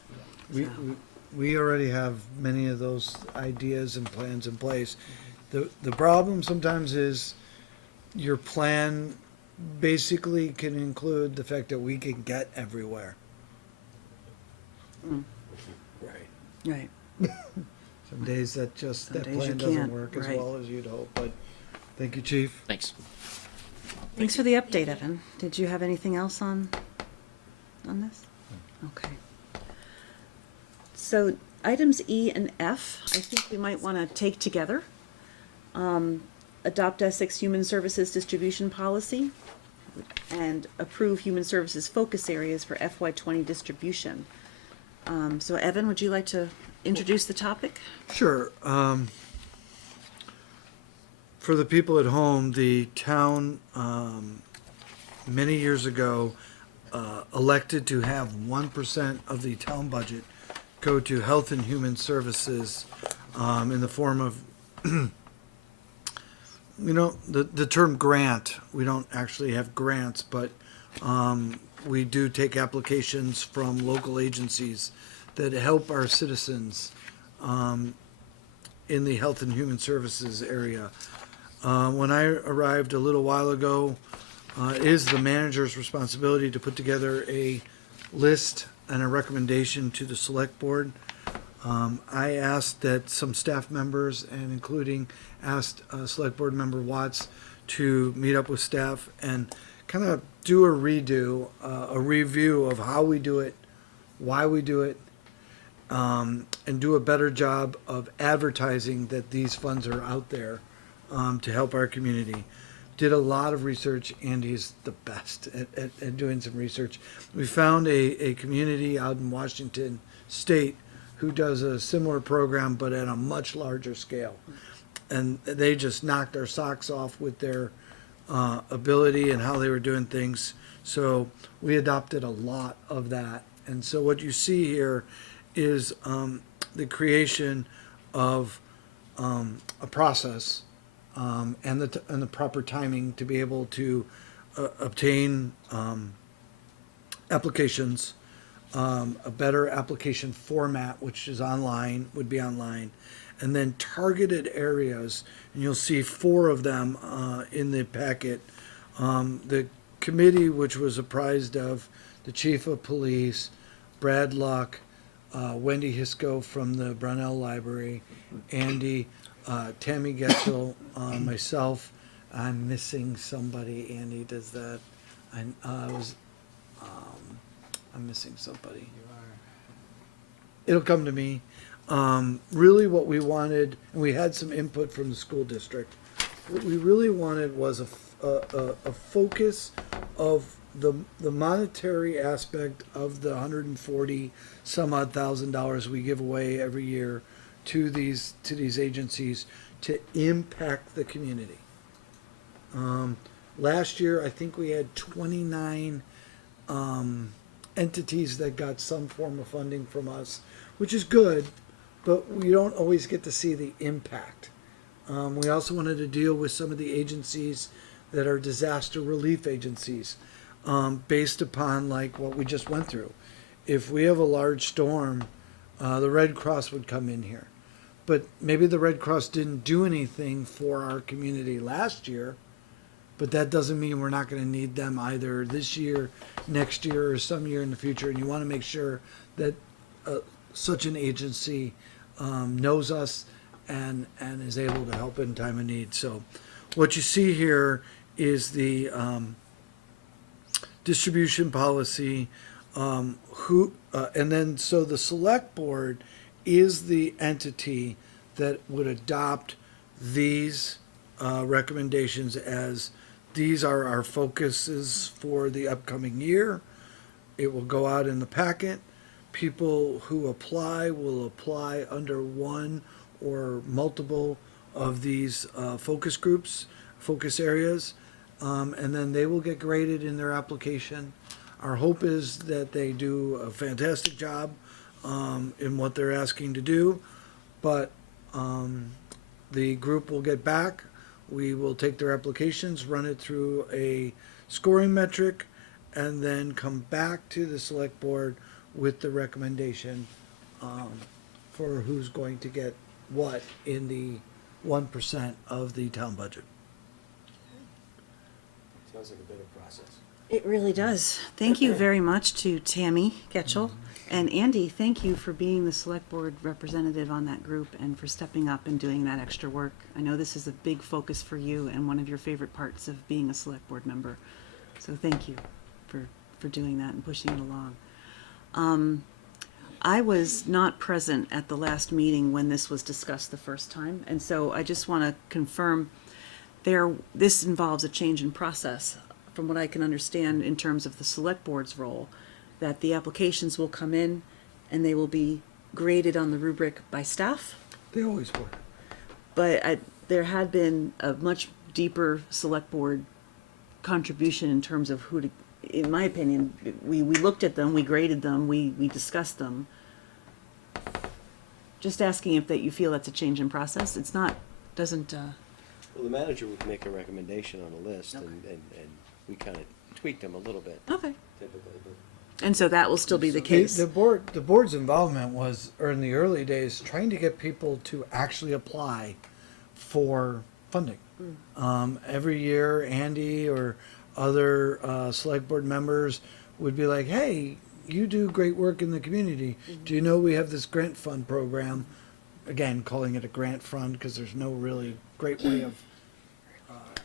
We, So, we already have many of those ideas and plans in place. The problem sometimes is your plan basically can include the fact that we can get everywhere. right. Some days that Some that days you plan doesn't can't, work as right. well as you'd hope, but thank you, Chief. Thanks. Thanks for the update, Evan. Did you have anything else on this? Okay. So items E and F, I think we might want to take together. Adopt Essex Human Services Distribution Policy and approve Human Services focus areas for FY20 distribution. So Evan, would you like to introduce the topic? Sure. For the people at home, the town, many years ago, elected to have 1% of the town budget go to health and human services in the form of, the term grant. We don't actually have grants, but we do take applications from local agencies that help our citizens in the health and human services area. When I arrived a little while ago, it is the manager's responsibility to put together a list and a recommendation to the select board. I asked that some staff members, and including asked select board member Watts, to meet up with staff and kind of do a review of how we do it, why we do it, and do a better job of advertising that these funds are out there to help our community. Did a lot of research. Andy's the best at doing some research. We found a community out in Washington State who does a similar program but at a much larger scale. And they just knocked our socks off with their ability and how they were doing things. So we adopted a lot of that. And so what you see here is the creation of a process and the proper timing to be able to obtain applications, a better application format, which is would be online, and then targeted areas, and you'll see 4 of them in the packet. The committee, which was apprised of the chief of police, Brad Luck, Wendy Hisco from the Brownell Library, Andy, Tammy Getchell, myself. I'm missing somebody. Andy does that. I'm missing somebody. It'll come to me. Really what we wanted, and we had some input from the school district, what we really wanted was a focus of the monetary aspect of the 140 some odd $1,000 we give away every year to these agencies to impact the community. Last year, I think we had 29 entities that got some form of funding from us, which is good, but we don't always get to see the impact. We also wanted to deal with some of the agencies that are disaster relief agencies, based upon like what we just went through. If we have a large storm, the Red Cross would come in here. But maybe the Red Cross didn't do anything for our community last year, but that doesn't mean we're not going to need them either this year, next year, or some year in the future. And you want to make sure that such an agency knows us and is able to help in time of need. So what you see here is the distribution policy, and then so the select board is the entity that would adopt these recommendations as these are our focuses for the upcoming year. It will go out in the packet. People who apply will apply under one or multiple of these focus groups, focus areas, and then they will get graded in their application. Our hope is that they do a fantastic job in what they're asking to do, but the group will get back. We will take their applications, run it through a scoring metric, and then come back to the select board with the recommendation for who's going to get what in the 1% of the town budget. Sounds like a bit of process. It really does. Thank you very much to Tammy Getchell. And Andy, thank you for being the select board representative on that group and for stepping up and doing that extra work. I know this is a big focus for you and one of your favorite parts of being a select board member. So thank you for doing that and pushing it along. I was not present at the last meeting when this was discussed the first time, and so I just want to confirm this involves a change in process from what I can understand in terms of the select board's role, that the applications will come in and they will be graded on the rubric by staff. They always were. But there had been a much deeper select board contribution in terms of who to, in my opinion, we looked at them, we graded them, we discussed them. Just asking if that you feel that's a change in process. It's not, doesn't, Well, the manager would make a recommendation on the list, Okay. and we kind of tweaked them a little bit, okay. typically, but. And so that will still be the case. The board's involvement was, or in the early days, trying to get people to actually apply for funding. Every year, Andy or other select board members would be like, hey, you do great work in the community. Do you know we have this grant fund program? Again, calling it a grant fund because there's no really great way of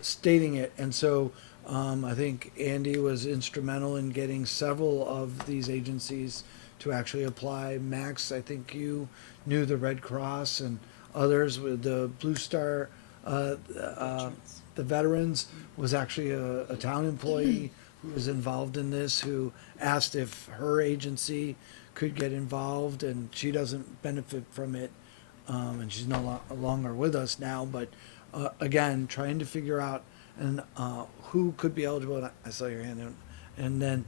stating it. And so I think Andy was instrumental in getting several of these agencies to actually apply. Max, I think you knew the Red Cross and others with the Blue Star. The veterans was actually a town employee who was involved in this, who asked if her agency could get involved, and she doesn't benefit from it, and she's no longer with us now. But again, trying to figure out who could be eligible. I saw your hand, and then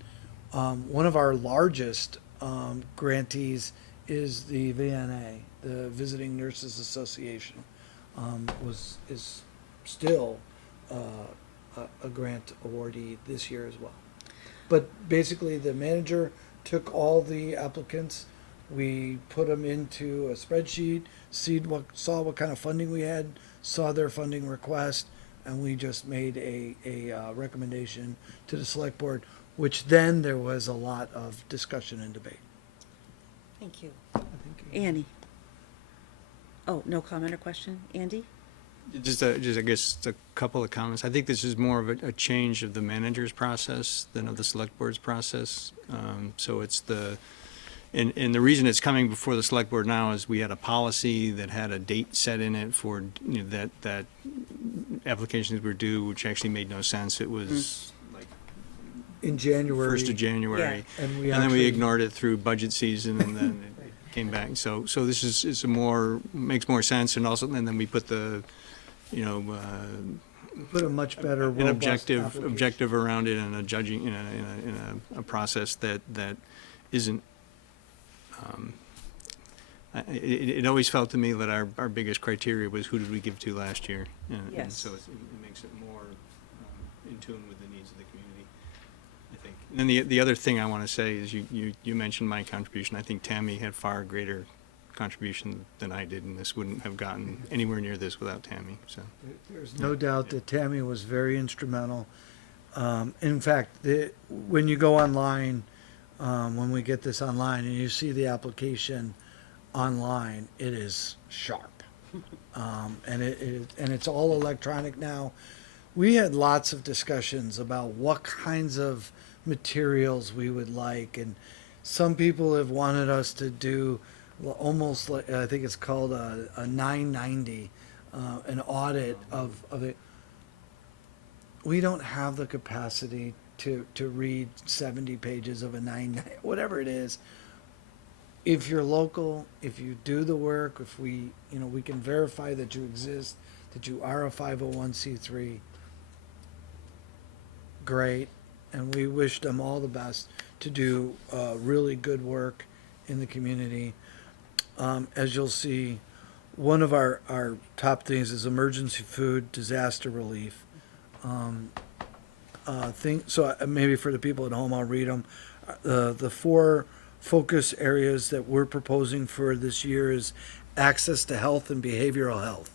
one of our largest grantees is the VNA, the Visiting Nurses Association, is still a grant awardee this year as well. But basically, the manager took all the applicants, we put them into a spreadsheet, saw what kind of funding we had, saw their funding request, and we just made a recommendation to the select board, which then there was a lot of discussion and debate. Thank you. Annie. Oh, no comment or question? Andy? Just I guess a couple of comments. I think this is more of a change of the manager's process than of the select board's process. So it's and the reason it's coming before the select board now is we had a policy that had a date set in it for that applications were due, which actually made no sense. It was like In January. 1st of January. And And then we ignored it through budget season, and then it came back. So this is a more, makes more sense, and also, and then we put the, you know, Put a much better, an robust application. objective around it, and a judging, in a process that isn't, it always felt to me that our biggest criteria was who did we give to last year? And Yes. so it makes it more in tune with the needs of the community, I think. And then the other thing I want to say is you mentioned my contribution. I think Tammy had far greater contribution than I did, and this wouldn't have gotten anywhere near this without Tammy, so. There's no doubt that Tammy was very instrumental. In fact, when you go online, when we get this online and you see the application online, it is sharp. And it's all electronic now. We had lots of discussions about what kinds of materials we would like, and some people have wanted us to do almost like, I think it's called a 990, an audit of it. We don't have the capacity to read 70 pages of a 990, whatever it is. If you're local, if you do the work, if we can verify that you exist, that you are a 501c3, great. And we wish them all the best to do really good work in the community. As you'll see, one of our top things is emergency food, disaster relief. So maybe for the people at home, I'll read them. The 4 focus areas that we're proposing for this year is access to health and behavioral health.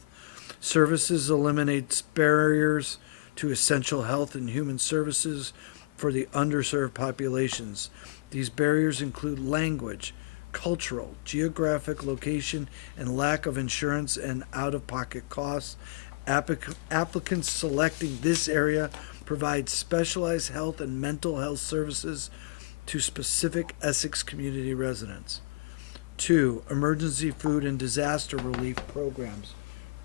Services eliminates barriers to essential health and human services for the underserved populations. These barriers include language, cultural, geographic location, and lack of insurance and out-of-pocket costs. Applicants selecting this area provide specialized health and mental health services to specific Essex community residents. 2, emergency food and disaster relief programs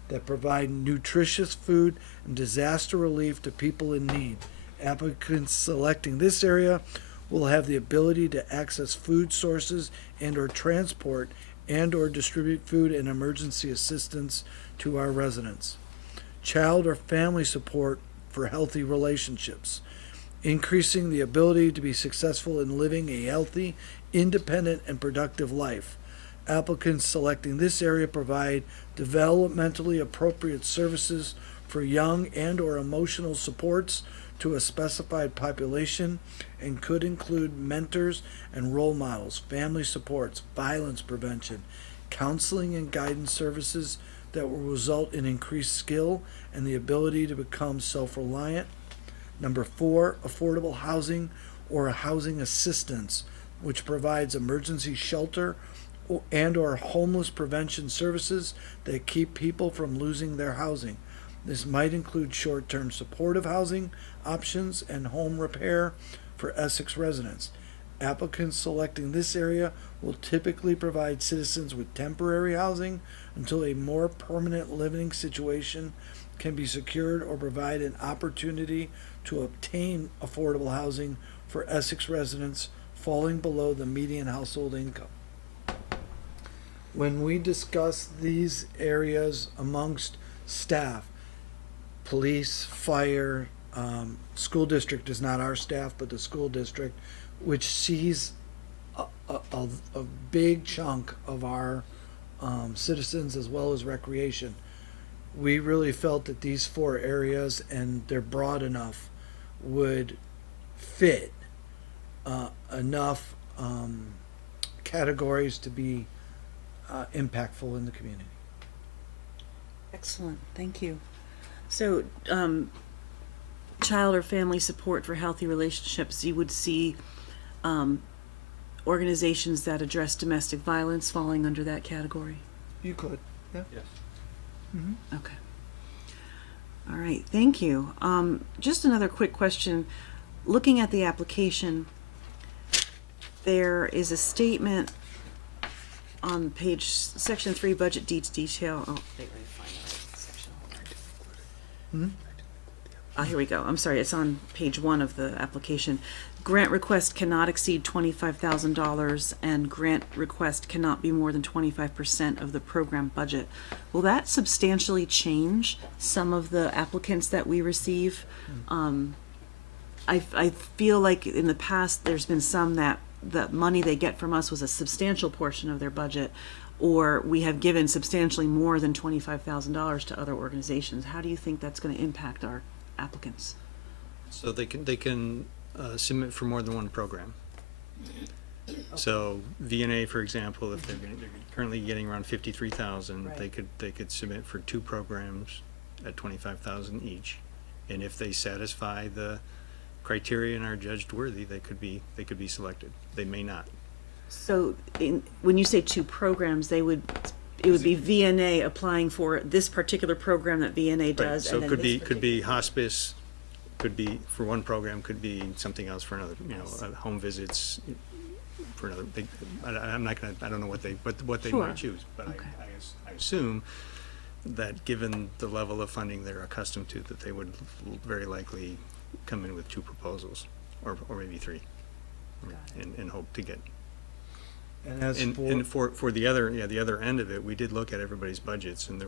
that provide nutritious food and disaster relief to people in need. Applicants selecting this area will have the ability to access food sources and or transport and or distribute food and emergency assistance to our residents. Child or family support for healthy relationships, increasing the ability to be successful in living a healthy, independent, and productive life. Applicants selecting this area provide developmentally appropriate services for young and or emotional supports to a specified population and could include mentors and role models, family supports, violence prevention, counseling and guidance services that will result in increased skill and the ability to become self-reliant. Number 4, affordable housing or housing assistance, which provides emergency shelter and or homeless prevention services that keep people from losing their housing. This might include short-term supportive housing options and home repair for Essex residents. Applicants selecting this area will typically provide citizens with temporary housing until a more permanent living situation can be secured, or provide an opportunity to obtain affordable housing for Essex residents falling below the median household income. When we discuss these areas amongst staff, police, fire, school district is not our staff, but the school district, which sees a big chunk of our citizens as well as recreation. We really felt that these 4 areas, and they're broad enough, would fit enough categories to be impactful in the community. Excellent, thank you. So, child or family support for healthy relationships, you would see organizations that address domestic violence falling under that category? You could, yeah. Yes. Mm-hmm. Okay. All right, thank you. Just another quick question. Looking at the application, there is a statement on section 3, budget detail. Oh, wait, let me find that section. Here we go. I'm sorry, it's on page 1 of the application. Grant request cannot exceed $25,000 and grant request cannot be more than 25% of the program budget. Will that substantially change some of the applicants that we receive? I feel like in the past, there's been some that the money they get from us was a substantial portion of their budget, or we have given substantially more than $25,000 to other organizations. How do you think that's going to impact our applicants? So they can submit for more than one program. So VNA, for example, if they're currently getting around 53,000, Right. they could submit for 2 programs at 25,000 each. And if they satisfy the criteria and are judged worthy, they could be selected. They may not. So when you say 2 programs, it would be VNA applying for this particular program that VNA Right. does. So and it then could this be hospice, could be for one program, could be something else for another, home visits for another. I don't know what they Sure. might choose, but Okay. I assume that given the level of funding they're accustomed to, that they would very likely come in with 2 proposals, or maybe 3, and hope to get. And as And for the other end of it, we did look at everybody's budgets, and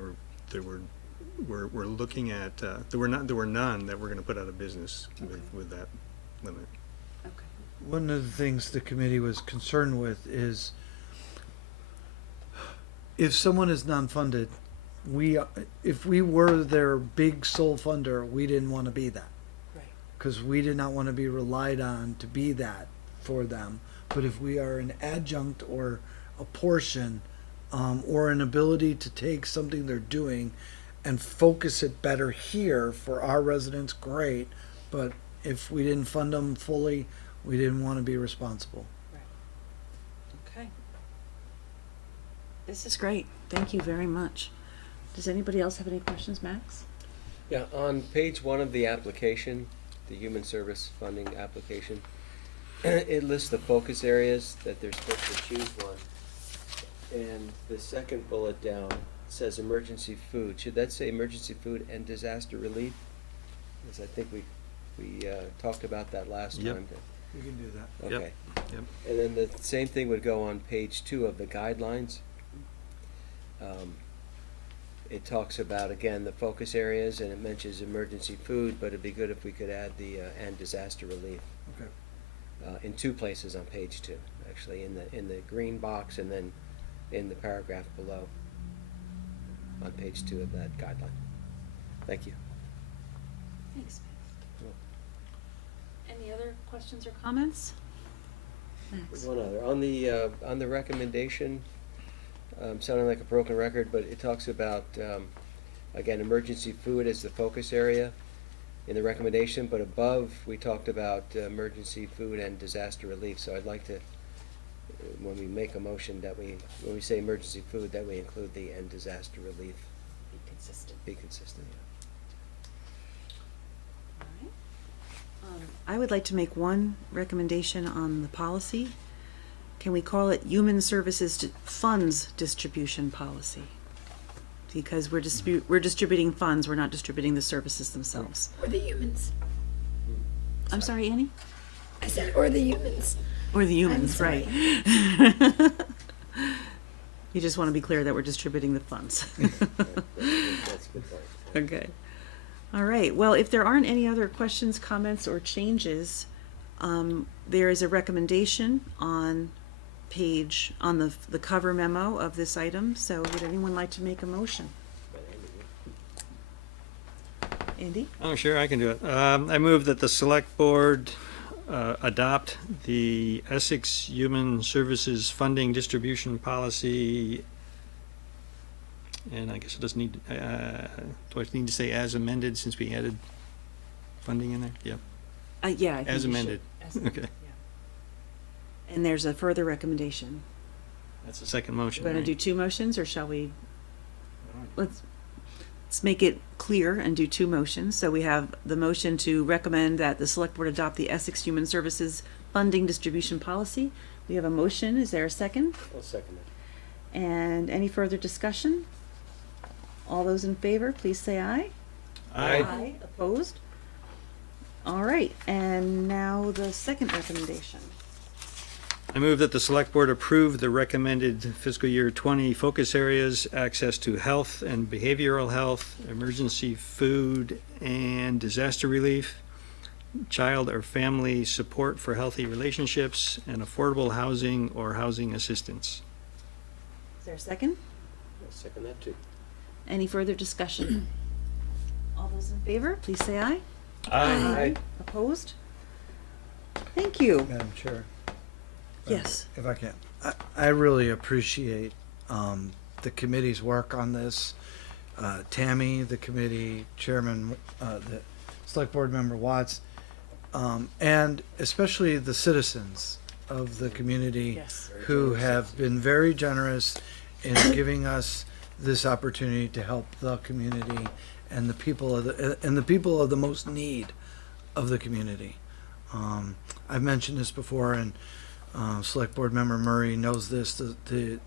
we're looking at, there were none that we're gonna put out of business with that limit. one of the things the committee was concerned with is if someone is non-funded, if we were their big sole funder, we didn't want to be that. Right. Because we did not want to be relied on to be that for them. But if we are an adjunct or a portion, or an ability to take something they're doing and focus it better here for our residents, great. But if we didn't fund them fully, we didn't want to be responsible. Okay. This is great. Thank you very much. Does anybody else have any questions, Max? Yeah, on page 1 of the application, the human service funding application, it lists the focus areas that they're supposed to choose one. And the second bullet down says emergency food. Should that say emergency food and disaster relief? Because I think we talked about that last Yep. time. We can do that. Yep. Okay. Yep. And then the same thing would go on page 2 of the guidelines. It talks about, again, the focus areas, and it mentions emergency food, but it'd be good if we could add the and disaster relief Okay. in 2 places on page 2, actually, in the green box and then in the paragraph below on page 2 of that guideline. Thank you. Thanks, Max. Any other questions or comments? Max? One other, on the recommendation, sounding like a broken record, but it talks about, again, emergency food as the focus area in the recommendation, but above, we talked about emergency food and disaster relief, so I'd like to, when we make a motion, when we say emergency food, that we include the and disaster relief. Be consistent, yeah. All right. I would like to make one recommendation on the policy. Can we call it Human Services Funds Distribution Policy? Because we're distributing funds, we're not distributing the services themselves. Or the humans. I'm sorry, Annie? I said, or the humans. Or the humans, I'm right. You just want to be clear that we're distributing the funds. That's a good point. Okay. All right. Well, if there aren't any other questions, comments, or changes, there is a recommendation on the cover memo of this item. So would anyone like to make a motion? Andy? Oh, sure, I can do it. I move that the Select Board adopt the Essex Human Services Funding Distribution Policy, and I guess it doesn't need, do I need to say as amended since we added funding in there? Yep, Yeah. I think as you should. amended. Okay, Yeah. And there's a further recommendation. that's the second motion. We're going to do 2 motions, or shall we? Let's make it clear and do 2 motions. So we have the motion to recommend that the Select Board adopt the Essex Human Services Funding Distribution Policy. We have a motion. Is there a second? I'll second that. And any further discussion? All those in favor, please say aye. Aye. Opposed? All right, and now the second recommendation. I move that the select board approve the recommended fiscal year 20 focus areas, access to health and behavioral health, emergency food and disaster relief, child or family support for healthy relationships, and affordable housing or housing assistance. Is there a second? I'll second that too. Any further discussion? All those in favor, please say aye. Aye. Opposed? Thank you. Madam Chair. Yes. If I can. I really appreciate the committee's work on this. Tammy, the committee chairman, the select board member Watts, and especially the citizens of the community Yes. who have been very generous in giving us this opportunity to help the community and the people of the most need of the community. I've mentioned this before, and Select Board Member Murray knows this. The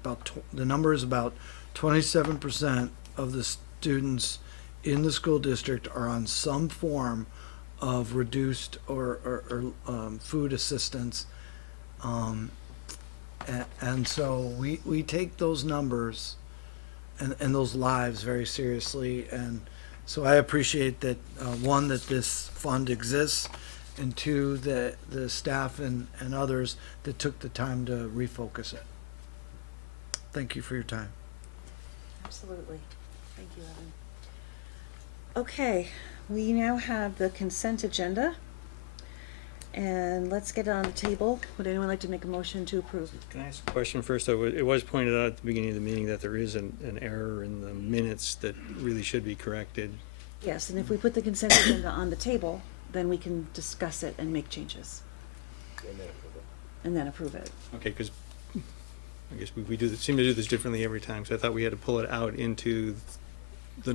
number is about 27% of the students in the school district are on some form of reduced or food assistance, and so we take those numbers and those lives very seriously, and so I appreciate that one, that this fund exists, and two, the staff and others that took the time to refocus it. Thank you for your time. Absolutely. Thank you, Evan. Okay, we now have the consent agenda. And let's get it on the table. Would anyone like to make a motion to approve? Can I ask a question first, though? It was pointed out at the beginning of the meeting that there is an error in the minutes that really should be corrected. Yes, and if we put the consent agenda on the table, then we can discuss it and make changes, and then approve it. Okay, because I guess we seem to do this differently every time, so I thought we had to pull it out into the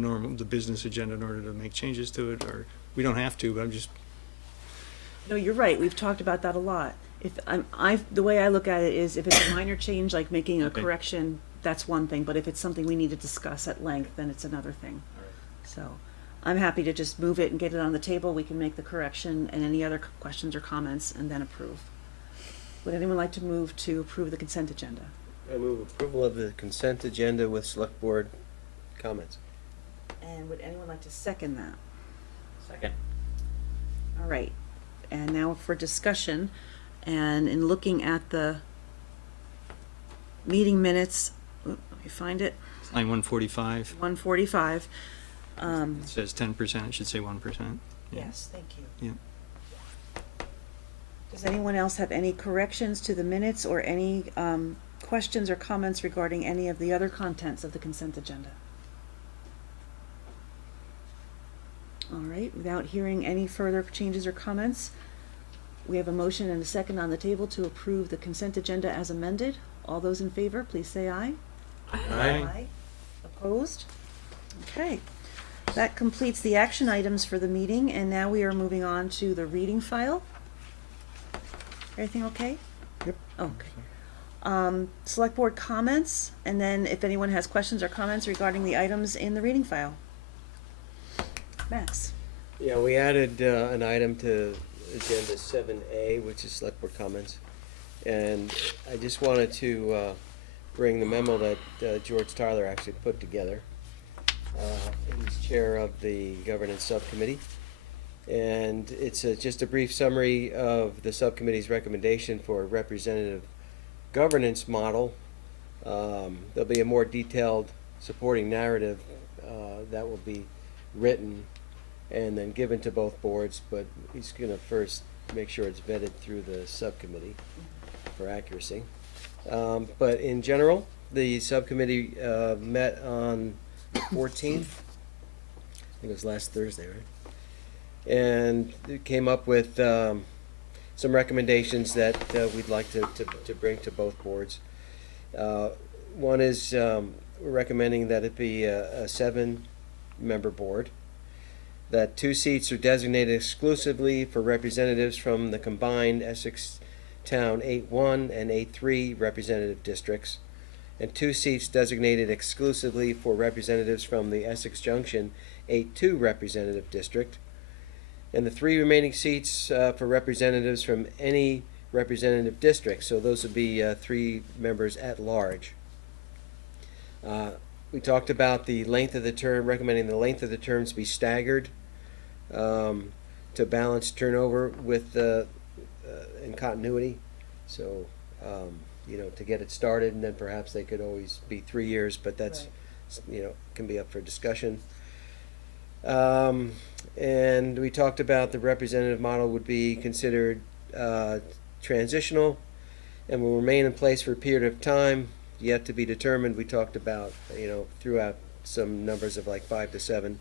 business agenda in order to make changes to it, or we don't have to, but I'm just. No, you're right, we've talked about that a lot. If the way I look at it is, if it's a minor change, like making a Okay. correction, that's one thing, but if it's something we need to discuss at length, then it's another thing. So, I'm happy to just move it and get it on the table, we can make the correction and any other questions or comments, and then approve. Would anyone like to move to approve the consent agenda? I move approval of the consent agenda with select board comments. And would anyone like to second that? Second. All right, and now for discussion, and in looking at the meeting minutes, let me find it, Line 145, 145. it says 10%, it should say 1%. Yeah. Yes, thank you. Yeah. Does anyone else have any corrections to the minutes or any questions or comments regarding any of the other contents of the consent agenda? All right, without hearing any further changes or comments, we have a motion and a second on the table to approve the consent agenda as amended. All those in favor, please say aye. Aye. Opposed? Okay. That completes the action items for the meeting, and now we are moving on to the reading file. Everything okay? Yep. Okay. Select board comments, and then if anyone has questions or comments regarding the items in the reading file. Max? Yeah, we added an item to agenda 7A, which is select board comments. And I just wanted to bring the memo that George Tyler actually put together. He's chair of the governance subcommittee. And it's just a brief summary of the subcommittee's recommendation for a representative governance model. There'll be a more detailed supporting narrative that will be written and then given to both boards, but he's going to first make sure it's vetted through the subcommittee for accuracy. But in general, the subcommittee met on the 14th. I think it was last Thursday, right? And it came up with some recommendations that we'd like to bring to both boards. One is we're recommending that it be a 7-member board, that 2 seats are designated exclusively for representatives from the combined Essex Town 8-1 and 8-3 representative districts, and 2 seats designated exclusively for representatives from the Essex Junction a 2 representative district, and the 3 remaining seats for representatives from any representative district. So those would be 3 members at large. We talked about the length of the term, recommending the length of the terms be staggered to balance turnover with and continuity. So, to get it started, and then perhaps they could always be 3 years, but that's, can be up for discussion. And we talked about the representative model would be considered transitional and will remain in place for a period of time yet to be determined. We talked about, throughout some numbers of like 5 to 7,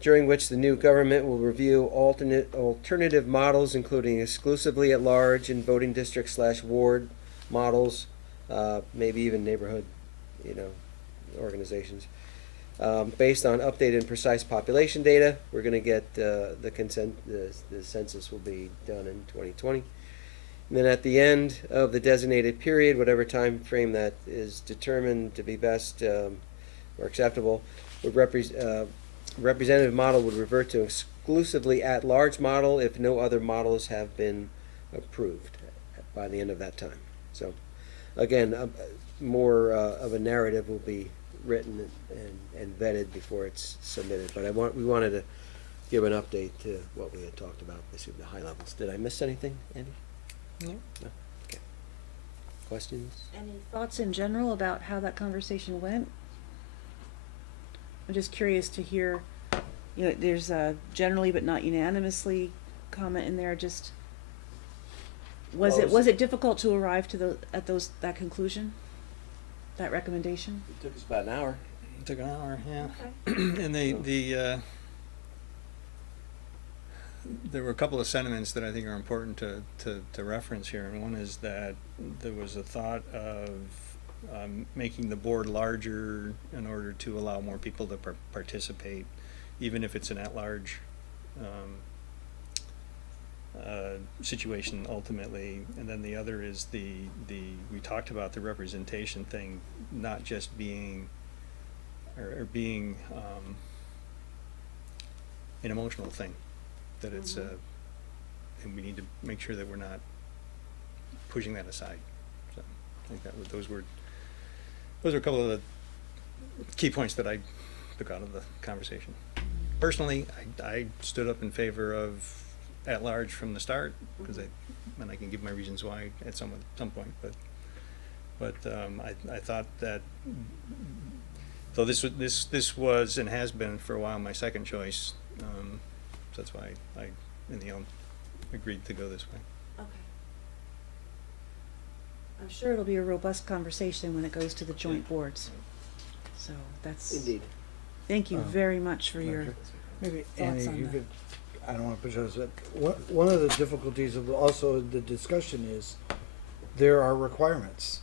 during which the new government will review alternative models, including exclusively at large and voting district / ward models, maybe even neighborhood, organizations. Based on updated and precise population data, we're going to get the census will be done in 2020. And then at the end of the designated period, whatever time frame that is determined to be best or acceptable, representative model would revert to exclusively at-large model if no other models have been approved by the end of that time. So, again, more of a narrative will be written and vetted before it's submitted. But we wanted to give an update to what we had talked about, basically the high levels. Did I miss anything, Andy? No. No? Okay. Questions? Any thoughts in general about how that conversation went? I'm just curious to hear, there's a generally but not unanimously comment in there. Just was it difficult to arrive to that conclusion, that recommendation? It took us about an hour. It took an hour, yeah. Okay. And there were a couple of sentiments that I think are important to reference here, and one is that there was a thought of making the board larger in order to allow more people to participate, even if it's an at-large situation ultimately. And then the other is we talked about the representation thing not just being or being an emotional thing, that it's and we need to make sure that we're not pushing that aside. So I think those were a couple of the key points that I took out of the conversation. Personally, I stood up in favor of at large from the start, because and I can give my reasons why at some point, but I thought that though this was and has been for a while my second choice, so that's why I in the end agreed to go this way. Okay. I'm sure it'll be a robust conversation when it goes to the joint boards. So that's Indeed. Thank you very much for your Maybe thoughts Annie, on you that. could, I don't want to push us, but one of the difficulties of also the discussion is there are requirements.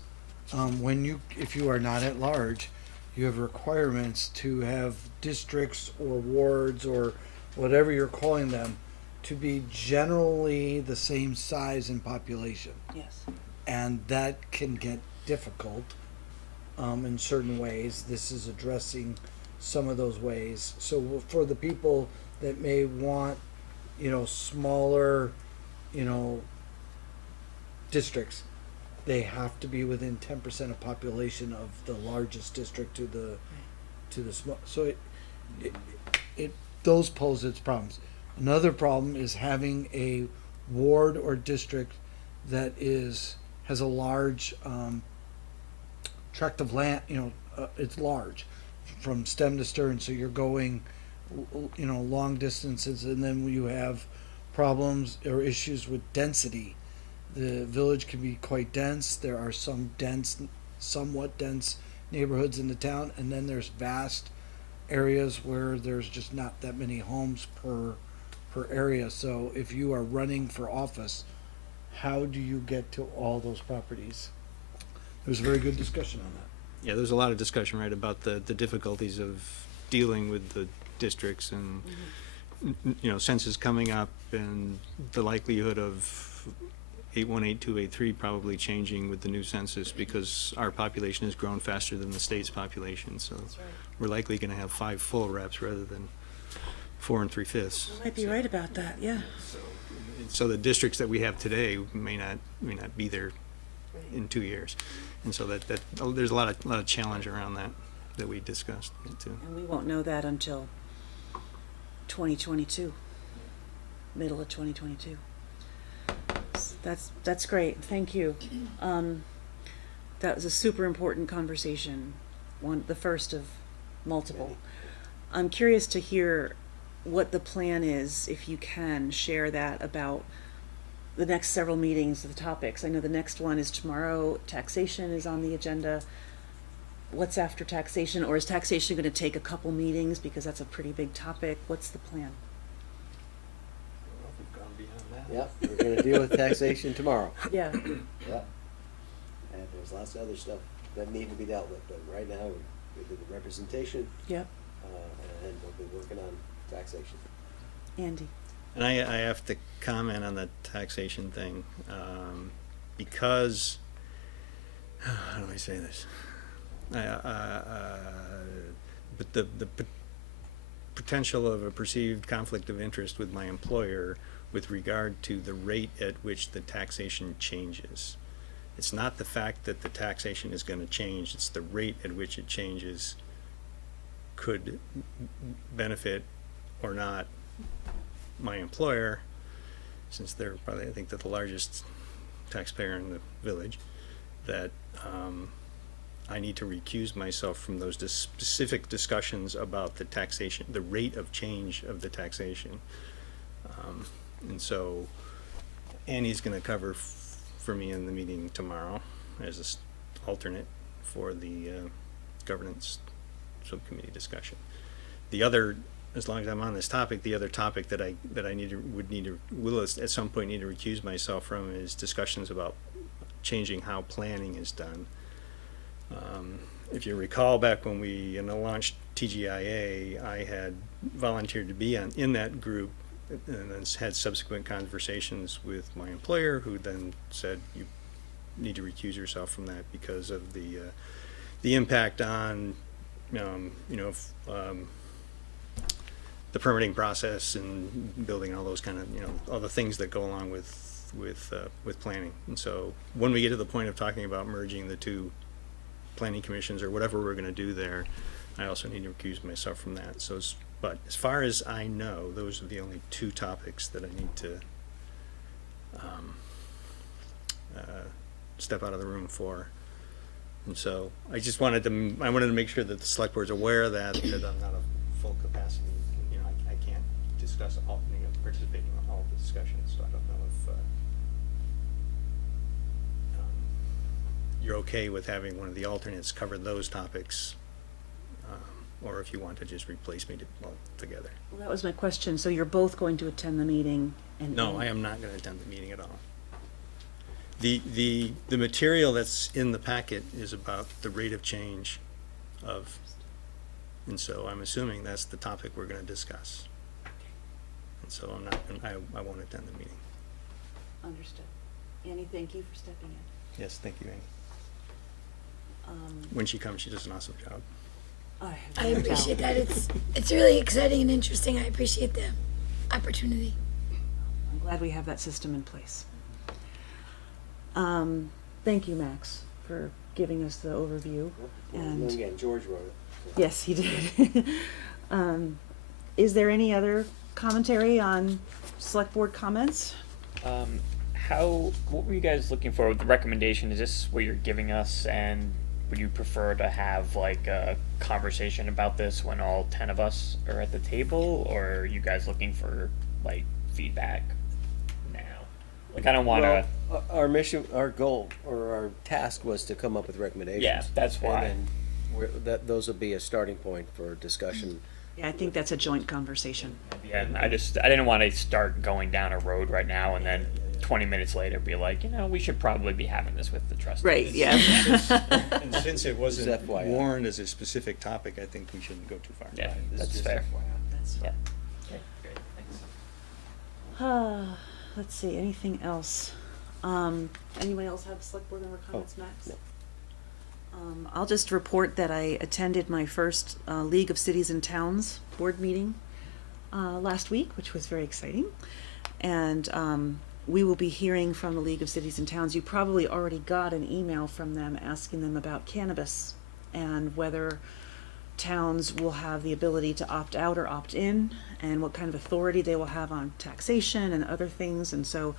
If you are not at large, you have requirements to have districts or wards or whatever you're calling them to be generally the same size and population. Yes. And that can get difficult in certain ways. This is addressing some of those ways. So for the people that may want, smaller, districts, they have to be within 10% of population of the largest district to the small. So it those pose its problems. Another problem is having a ward or district that has a large tract of land. It's large from stem to stern, so you're going long distances, and then you have problems or issues with density. The village can be quite dense. There are some somewhat dense neighborhoods in the town, and then there's vast areas where there's just not that many homes per area. So if you are running for office, how do you get to all those properties? There's a very good discussion on that. Yeah, there's a lot of discussion, right, about the difficulties of dealing with the districts and census coming up and the likelihood of 818-283 probably changing with the new census because our population has grown faster than the state's population, so we're likely gonna have 5 full reps rather than 4 3/5. You might be right about that, yeah. So the districts that we have today may not be there in 2 years. And so that there's a lot of challenge around that we discussed too. And we won't know that until 2022, middle of 2022. That's great, thank you. That was a super important conversation, the first of multiple. I'm curious to hear what the plan is, if you can share that about the next several meetings of the topics. I know the next one is tomorrow, taxation is on the agenda. What's after taxation, or is taxation gonna take a couple meetings because that's a pretty big topic? What's the plan? Yep, we're gonna deal with taxation tomorrow. Yeah, Yep. And there's lots of other stuff that need to be dealt with, but right now, we did the representation, yep, and we'll be working on taxation. Andy. And I have to comment on the taxation thing, because, how do I say this? But the potential of a perceived conflict of interest with my employer with regard to the rate at which the taxation changes. It's not the fact that the taxation is gonna change, it's the rate at which it changes could benefit or not my employer, since they're probably, I think, the largest taxpayer in the village, that I need to recuse myself from those specific discussions about the taxation, the rate of change of the taxation. And so Annie's gonna cover for me in the meeting tomorrow as an alternate for the governance subcommittee discussion. The other, as long as I'm on this topic, the other topic that I will at some point need to recuse myself from is discussions about changing how planning is done. If you recall, back when we launched TGIA, I had volunteered to be in that group, and then had subsequent conversations with my employer, who then said, you need to recuse yourself from that because of the impact on the permitting process and building, all those kind of, all the things that go along with planning. And so when we get to the point of talking about merging the two planning commissions or whatever we're gonna do there, I also need to recuse myself from that. So, but as far as I know, those are the only two topics that I need to step out of the room for. And so I just wanted to make sure that the select board's aware of that I'm not a full capacity, I can't discuss participate in all the discussions, so I don't know if you're okay with having one of the alternates cover those topics, or if you want to just replace me together. Well, that was my question. So you're both going to attend the meeting and? No, I am not gonna attend the meeting at all. The material that's in the packet is about the rate of change of, and so I'm assuming that's the topic we're gonna discuss. And so I won't attend the meeting. Understood. Annie, thank you for stepping in. Yes, thank you, Annie. When she comes, she does an awesome job. I appreciate that. It's really exciting and interesting. I appreciate the opportunity. I'm glad we have that system in place. Thank you, Max, for giving us the overview. And again, George wrote it. So. Yes, he did. Is there any other commentary on select board comments? What were you guys looking for with the recommendation? Is this what you're giving us, and would you prefer to have like a conversation about this when all 10 of us are at the table, or are you guys looking for like feedback now? Like, I don't want to. Well, our mission, our goal, or our task was to come up with recommendations. Yeah, that's why. And then those will be a starting point for discussion. Yeah, I think that's a joint conversation. Yeah, I didn't want to start going down a road right now and then 20 minutes later be like, we should probably be having this with the trustees. Right, yeah. And since it wasn't Just FYI. warned as a specific topic, I think we shouldn't go too far. Yeah, This is that's just fair. FYI. That's Yeah. fine. Okay, great, thanks. Let's see, anything else Anyone else have select board member comments, Max? no. I'll just report that I attended my first League of Cities and Towns board meeting last week, which was very exciting. And we will be hearing from the League of Cities and Towns. You probably already got an email from them asking them about cannabis and whether towns will have the ability to opt out or opt in, and what kind of authority they will have on taxation and other things. And so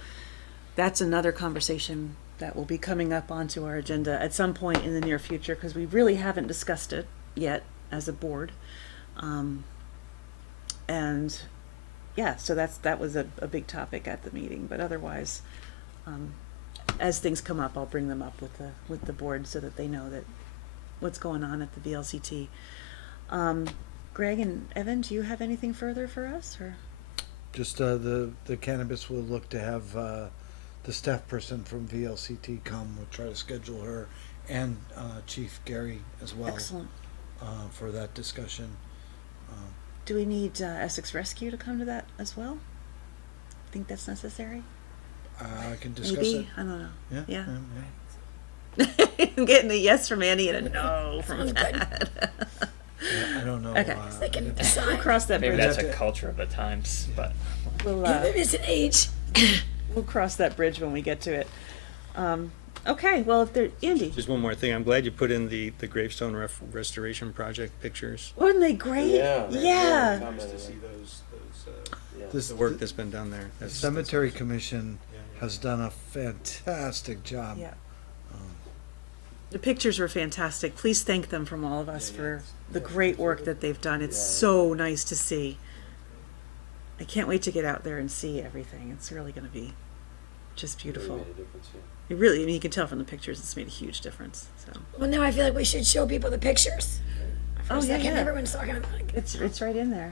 that's another conversation that will be coming up onto our agenda at some point in the near future, because we really haven't discussed it yet as a board. And yeah, so that was a big topic at the meeting. But otherwise, as things come up, I'll bring them up with the board so that they know that what's going on at the VLCT. Greg and Evan, do you have anything further for us, or? Just the cannabis will look to have the staff person from VLCT come. We'll try to schedule her and Chief Gary as well. Excellent. For that discussion. Do we need Essex Rescue to come to that as well? Think that's necessary? I can discuss Maybe? it. I don't know. Yeah. Yeah. Yeah. I'm getting a yes from Andy and a no from Sounds Pat. Yeah, I don't know. Okay. They can We'll decide. cross that Maybe bridge. that's a culture of the times, but We'll, Maybe it's an age. we'll cross that bridge when we get to it. Okay, well, if there, Andy, Just one more thing, I'm glad you put in the gravestone restoration project pictures. wasn't they great? Yeah. Yeah. Just to see those Yeah. This, the work that's been done there. the That's Cemetery Commission Yeah, yeah. has done a fantastic job. Yeah. The pictures were fantastic. Please thank them from all of us Yeah, for yeah. the great work that they've done. It's Yeah. so nice to see. I can't wait to get out there and see everything. It's really going to be just beautiful. Really made a difference, yeah. It really, I mean, you can tell from the pictures, it's made a huge difference. So Well, now I feel like we should show people the pictures. For Oh, a yeah, second, yeah. everyone's talking about like, it's right in there.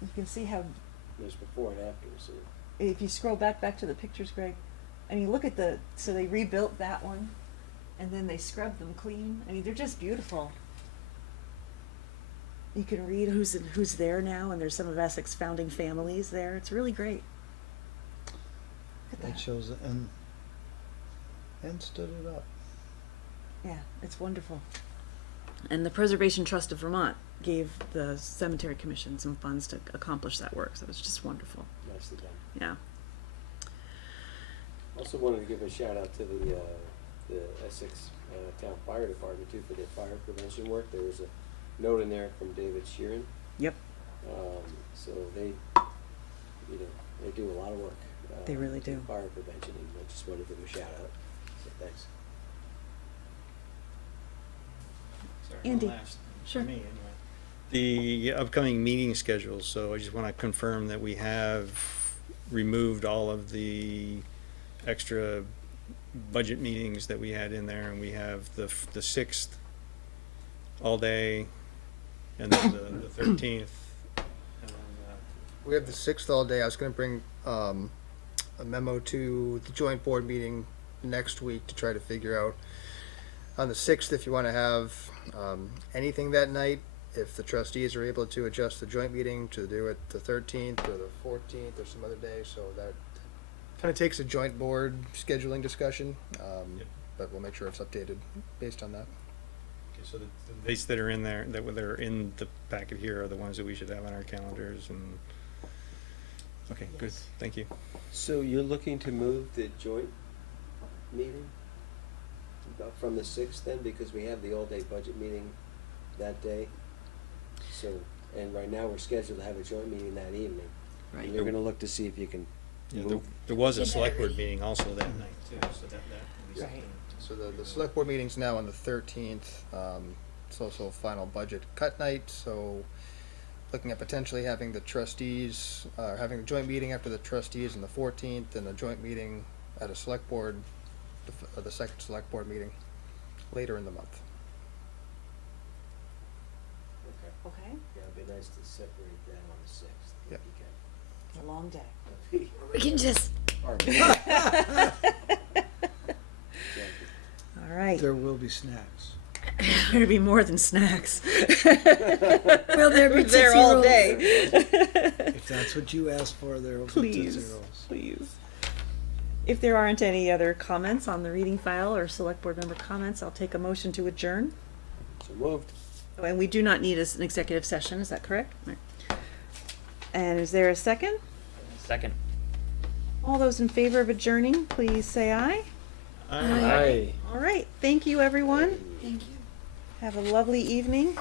You can see how, There's before and after, so. if you scroll back to the pictures, Greg, I mean, look at so they rebuilt that one, and then they scrubbed them clean. I mean, they're just beautiful. You can read who's there now, and there's some of Essex founding families there. It's really great. Look at It that. shows and stood it up. Yeah, it's wonderful. And the Preservation Trust of Vermont gave the Cemetery Commission some funds to accomplish that work, so it was just wonderful. Nicely done. Yeah. Also wanted to give a shout out to the Essex Town Fire Department too for their fire prevention work. There was a note in there from David Sheeran. Yep. So they do a lot of work. They really do. in fire prevention, and I just wanted to give a shout out. So thanks. Sorry, Andy, one last sure. for me, anyway. The upcoming meeting schedule, so I just want to confirm that we have removed all of the extra budget meetings that we had in there, and we have the 6th all day, and then the 13th. And then, We have the 6th all day. I was going to bring a memo to the joint board meeting next week to try to figure out on the 6th if you want to have anything that night, if the trustees are able to adjust the joint meeting to do it the 13th or the 14th or some other day, so that kind of takes a joint board scheduling discussion, but we'll make sure it's updated based on that. Okay, so the dates that are in there, that are in the packet here, are the ones that we should have on our calendars, and okay, good, thank you. So you're looking to move the joint meeting from the 6th then, because we have the all-day budget meeting that day. So, and right now we're scheduled to have a joint meeting that evening. Right. And you're gonna look to see if you can Yeah, move. there was a Get that select board ready. meeting also that night too, so that Yeah. at least. So the select board meeting's now on the 13th. It's also final budget cut night, so looking at potentially having the trustees, having a joint meeting after the trustees on the 14th, and a joint meeting at a select board, the second select board meeting later in the month. Okay. Okay. Yeah, it'd be nice to separate that on the 6th. if Yep. you It's a long day. can. we can just, Exactly. All right. There will be snacks. There'd be more than snacks. Will there be We're there Tootsie all Rolls? day. If that's what you asked for, there will be Please, Tootsie Rolls. please. If there aren't any other comments on the reading file or select board member comments, I'll take a motion to adjourn. So moved. Oh, and we do not need an executive session, is that correct? Right. And is there a second? Second. All those in favor of adjourning, please say aye. Aye. All right, thank you, everyone. Thank you. Have a lovely evening.